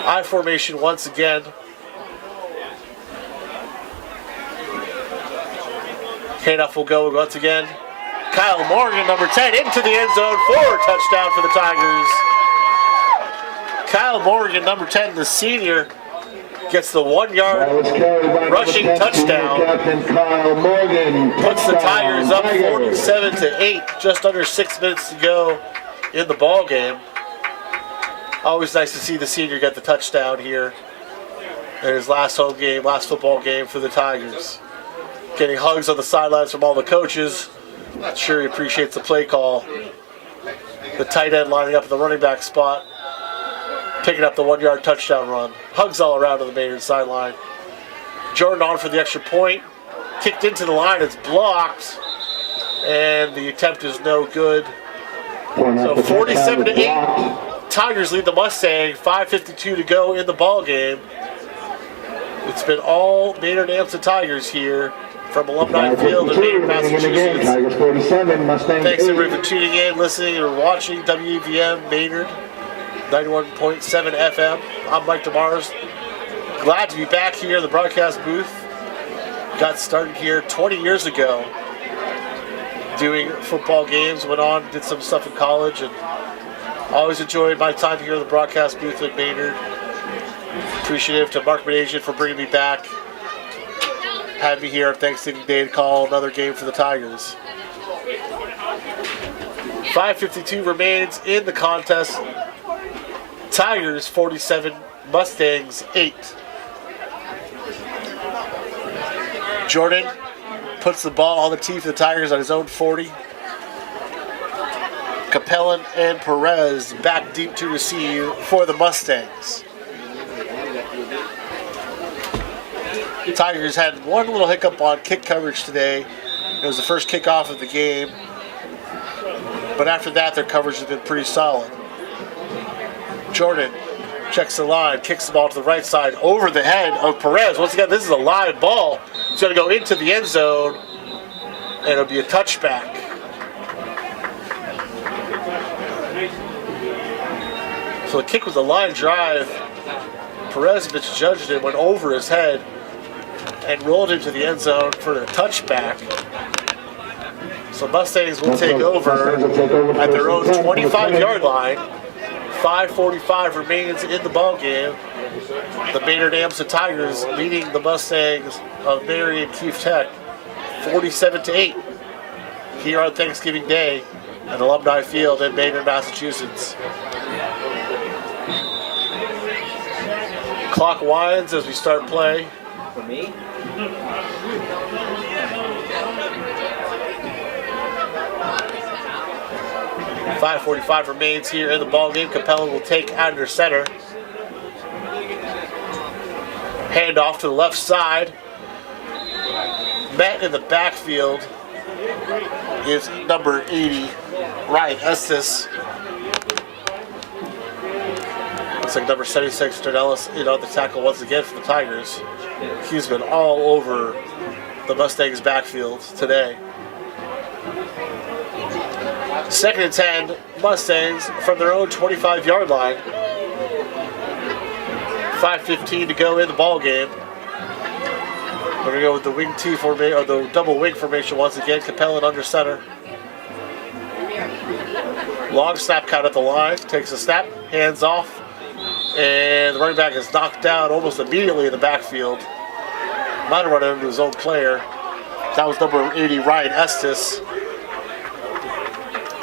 I formation once again. Handoff will go once again. Kyle Morgan, number 10, into the end zone for a touchdown for the Tigers. Kyle Morgan, number 10, the senior, gets the 1-yard rushing touchdown. Captain Kyle Morgan. Puts the Tigers up Tigers. 47-8, just under 6 minutes to go in the ball game. Always nice to see the senior get the touchdown here in his last home game, last football game for the Tigers. Getting hugs on the sidelines from all the coaches. Not sure he appreciates the play call. The tight end lining up at the running back spot, picking up the 1-yard touchdown run. Hugs all around to the Maynard sideline. Jordan on for the extra point. Kicked into the line, it's blocked. And the attempt is no good. So 47-8. Tigers lead the Mustangs. 5:52 to go in the ball game. It's been all Maynard Hampton Tigers here from Alumni Field in Maynard, Massachusetts. Tigers 47, Mustangs Thanks 8. everybody for tuning in, listening, or watching WVM Maynard 91.7 FM. I'm Mike DeMars. Glad to be back here in the broadcast booth. Got started here 20 years ago doing football games. Went on, did some stuff in college, and always enjoyed my time here in the broadcast booth at Maynard. Appreciative to Mark Menasian for bringing me back. Had me here on Thanksgiving Day to call another game for the Tigers. 5:52 remains in the contest. Tigers 47, Mustangs 8. Jordan puts the ball on the tee for the Tigers on his own 40. Capellan and Perez back deep to receive for the Mustangs. The Tigers had one little hiccup on kick coverage today. It was the first kickoff of the game. But after that, their coverage has been pretty solid. Jordan checks the line, kicks the ball to the right side over the head of Perez. Once again, this is a live ball. It's going to go into the end zone, and it'll be a touchback. So the kick was a line drive. Perez misjudged it, went over his head, and rolled into the end zone for a touchback. So Mustangs will take over at their own 25-yard line. 5:45 remains in the ball game. The Maynard AMSA Tigers leading the Mustangs of Marian Keefe Tech 47-8 here on Thanksgiving Day at Alumni Field in Maynard, Massachusetts. Clock winds as we start play. For me? 5:45 remains here in the ball game. Capella will take under center. Hand off to the left side. Met in the backfield is number 80, Ryan Estes. Looks like number 76, Dornelis, on the tackle once again for the Tigers. He's been all over the Mustangs' backfield today. 2nd and 10, Mustangs from their own 25-yard line. 5:15 to go in the ball game. We're gonna go with the wing T formation, or the double wing formation once again. Capella under center. Long snap count at the line. Takes a snap, hands off, and the running back is knocked down almost immediately in the backfield. Might have run into his own player. That was number 80, Ryan Estes.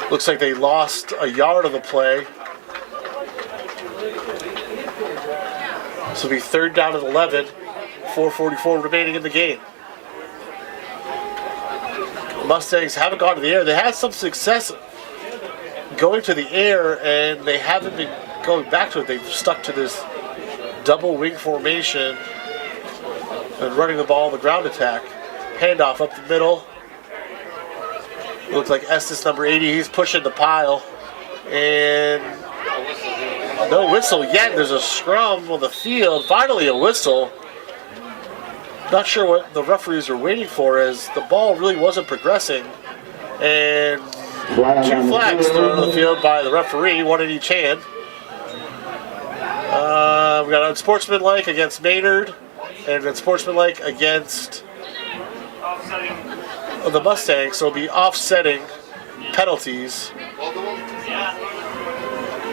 Looks like they lost a yard of the play. This will be 3rd down and 11. 4:44 remaining in the game. The Mustangs haven't gone to the air. They had some success going to the air, and they haven't been going back to it. They've stuck to this double wing formation and running the ball on the ground attack. Handoff up the middle. Looks like Estes, number 80, he's pushing the pile. And no whistle yet. There's a scrum on the field. Finally a whistle. Not sure what the referees are waiting for, as the ball really wasn't progressing. And 2 flags thrown on the field by the referee, one in each hand. We got unsportsmanlike against Maynard, and unsportsmanlike against the Mustangs, so it'll be offsetting penalties.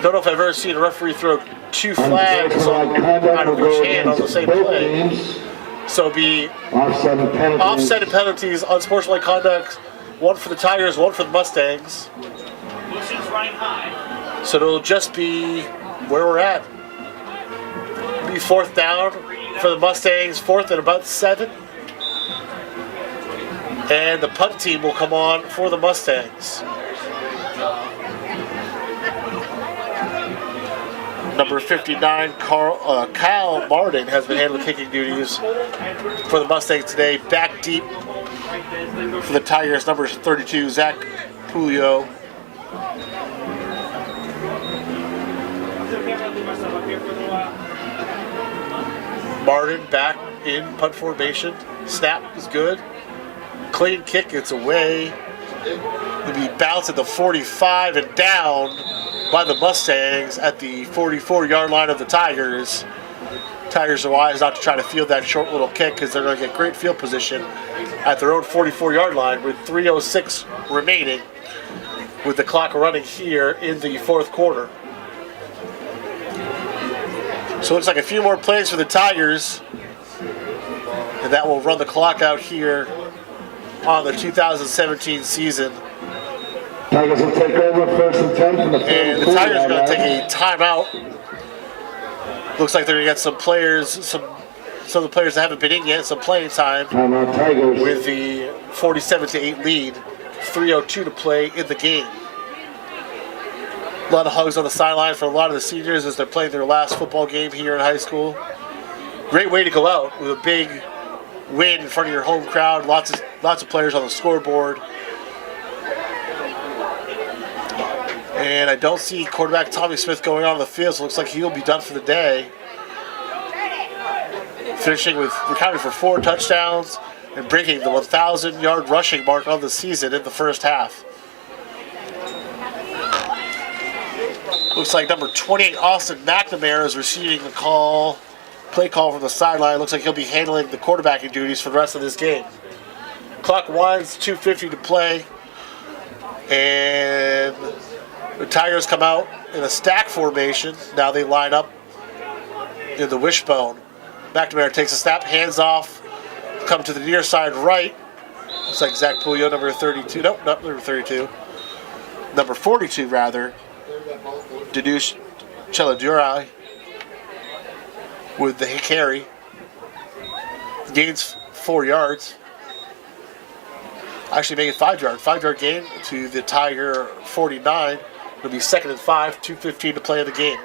Don't know if I've ever seen a referee throw 2 flags out of each hand on the same play. So it'll be offsetting penalties, unsportsmanlike conduct, 1 for the Tigers, 1 for the Mustangs. So it'll just be where we're at. It'll be 4th down for the Mustangs, 4th and about 7. And the punt team will come on for the Mustangs. Number 59, Kyle Martin has been handling kicking duties for the Mustangs today. Back deep for the Tigers, number 32, Zach Pulio. Martin back in punt formation. Snap is good. Clean kick, it's away. It'll be bounced at the 45 and down by the Mustangs at the 44-yard line of the Tigers. Tigers are wise not to try to field that short little kick, because they're going to get great field position at their own 44-yard line with 3:06 remaining, with the clock running here in the 4th quarter. So it's like a few more plays for the Tigers, and that will run the clock out here on the 2017 season. Tigers will take over 1st and 10 from the 44. And the Tigers are going to take a timeout. Looks like they're going to get some players, some of the players that haven't been in yet, some playing time. Timeout Tigers. With the 47-8 lead, 3:02 to play in the game. A lot of hugs on the sideline for a lot of the seniors as they're playing their last football game here in high school. Great way to go out with a big win in front of your home crowd. Lots of players on the scoreboard. And I don't see quarterback Tommy Smith going on the field, so it looks like he'll be done for the day. Finishing with recounting for 4 touchdowns and breaking the 1,000-yard rushing mark on the season in the first half. Looks like number 28, Austin McNamara, is receiving the play call from the sideline. Looks like he'll be handling the quarterbacking duties for the rest of this game. Clock winds, 2:50 to play. And the Tigers come out in a stack formation. Now they line up in the wishbone. McNamara takes a snap, hands off, come to the near side right. Looks like Zach Puglio, number 32. Nope, not number 32. Number 42, rather. Deduce Cheladurai with the carry. Gains 4 yards. Actually make it 5 yards. 5-yard gain to the Tiger 49. It'll be 2nd and 5, 2:15 to play in the game.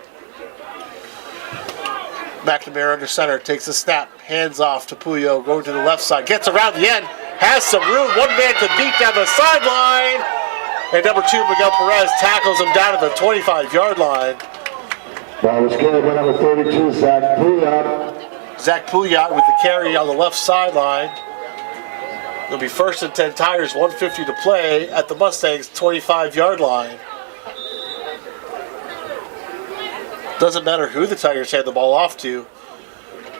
McNamara under center, takes a snap, hands off to Puglio, going to the left side, gets around the end, has some room, one man to beat down the sideline, and number 2, Miguel Perez, tackles him down at the 25-yard line. Ball was carried by number 32, Zach Pouliot. Zach Pouliot with the carry on the left sideline. It'll be 1st and 10 Tigers, 1:50 to play at the Mustangs' 25-yard line. Doesn't matter who the Tigers hand the ball off to.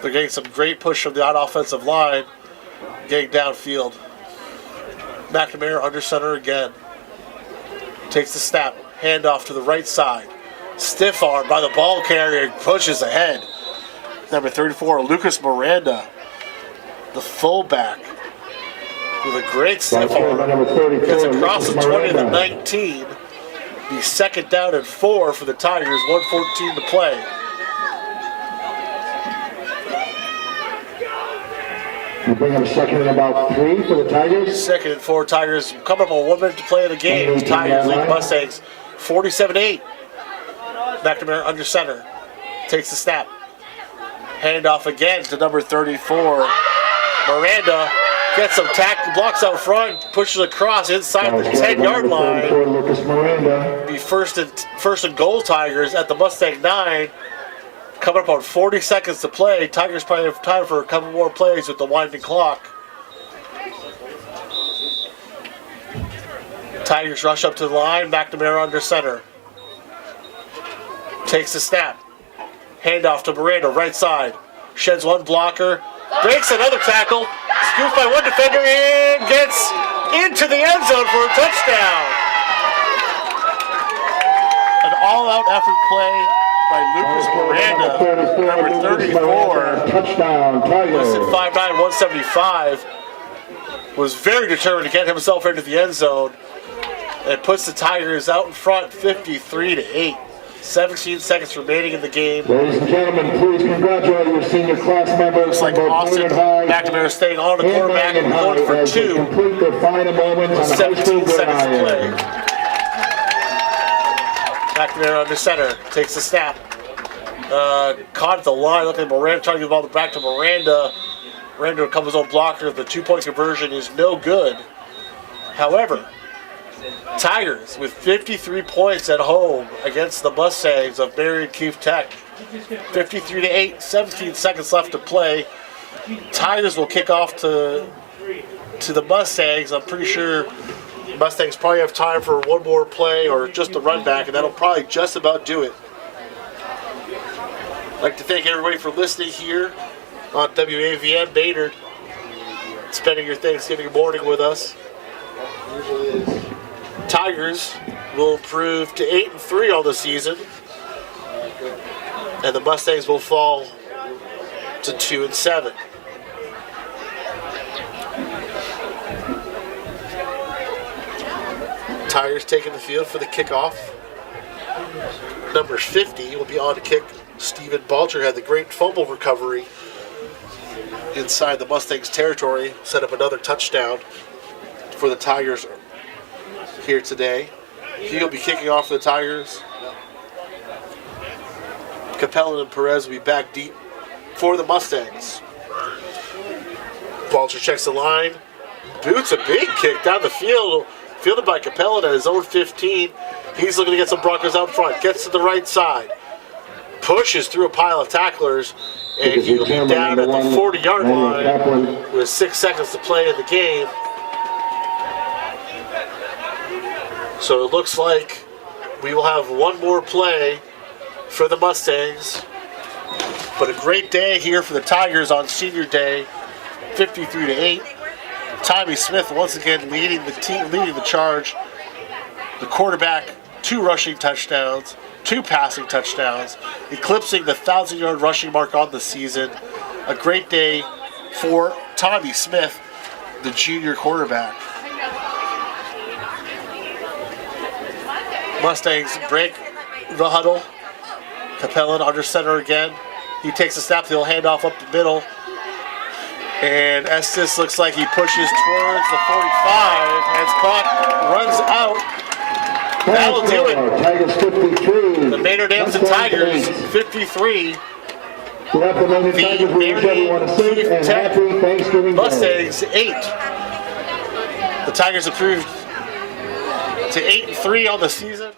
They're getting some great push from the offensive line, getting downfield. McNamara under center again. Takes the snap, handoff to the right side. Stiff arm by the ball carrier, pushes ahead. Number 34, Lucas Miranda, the fullback, with a great stiff arm. Gets across the 20 to the 19. Be 2nd down and 4 for the Tigers, 1:14 to play. You bring up 2nd and about 3 for the Tigers. 2nd and 4 Tigers, coming up on 1 minute to play in the game. Tigers lead the Mustangs 47-8. McNamara under center, takes the snap. Hand off again to number 34. Miranda gets some tackle, blocks out front, pushes across inside the 10-yard line. Be first and goal Tigers at the Mustang 9. Coming up on 40 seconds to play. Tigers probably have time for a couple more plays with the winding clock. Tigers rush up to the line. McNamara under center. Takes the snap. Handoff to Miranda, right side. Sheds one blocker. Breaks another tackle. Scooped by one defender and gets into the end zone for a touchdown. An all-out effort play by Lucas Miranda, number 34. Touchdown, Tigers. Listed 5'9", 175. Was very determined to get himself into the end zone. And puts the Tigers out in front 53-8. 17 seconds remaining in the game. Ladies and gentlemen, please congratulate your senior class members. Looks like Austin McNamara staying on the quarterback and going for 2. Complete their final moments on the high 17 school seconds to gridiron. play. McNamara under center, takes the snap. Caught at the line, looking at Miranda, trying to give the ball back to Miranda. Miranda will come his own blocker. The 2-point conversion is no good. However, Tigers with 53 points at home against the Mustangs of Marian Keefe Tech. 53-8, 17 seconds left to play. Tigers will kick off to the Mustangs. I'm pretty sure Mustangs probably have time for one more play or just a run back, and that'll probably just about do it. I'd like to thank everybody for listening here on WAVN Maynard, spending your Thanksgiving morning with us. Tigers will improve to 8-3 on the season, and the Mustangs will fall to 2-7. Tigers taking the field for the kickoff. Number 50 will be on to kick. Stephen Balcher had the great fumble recovery inside the Mustangs territory, set up another touchdown for the Tigers here today. He'll be kicking off for the Tigers. Capellan and Perez will be back deep for the Mustangs. Ball Walter checks the line. Boots a big kick down the field. Fielded by Capella at his own 15. He's looking to get some Broncos out front. Gets to the right side. Pushes through a pile of tacklers. And he'll be down at the 40-yard line with 6 seconds to play in the game. So it looks like we will have one more play for the Mustangs. But a great day here for the Tigers on Senior Day, 53-8. Tommy Smith once again leading the team, leading the charge. The quarterback, 2 rushing touchdowns, 2 passing touchdowns, eclipsing the 1,000-yard rushing mark on the season. A great day for Tommy Smith, the junior quarterback. Mustangs break the huddle. Capella under center again. He takes a snap, he'll hand off up the middle. And Estes looks like he pushes towards the 45. Hands clock, runs out. That'll do it. Tigers 53. The Maynard Tigers 53. So that's the Maynard Tigers. We wish everyone a safe and happy Thanksgiving Day. Mustangs 8. The Tigers improved to 8-3 on the season.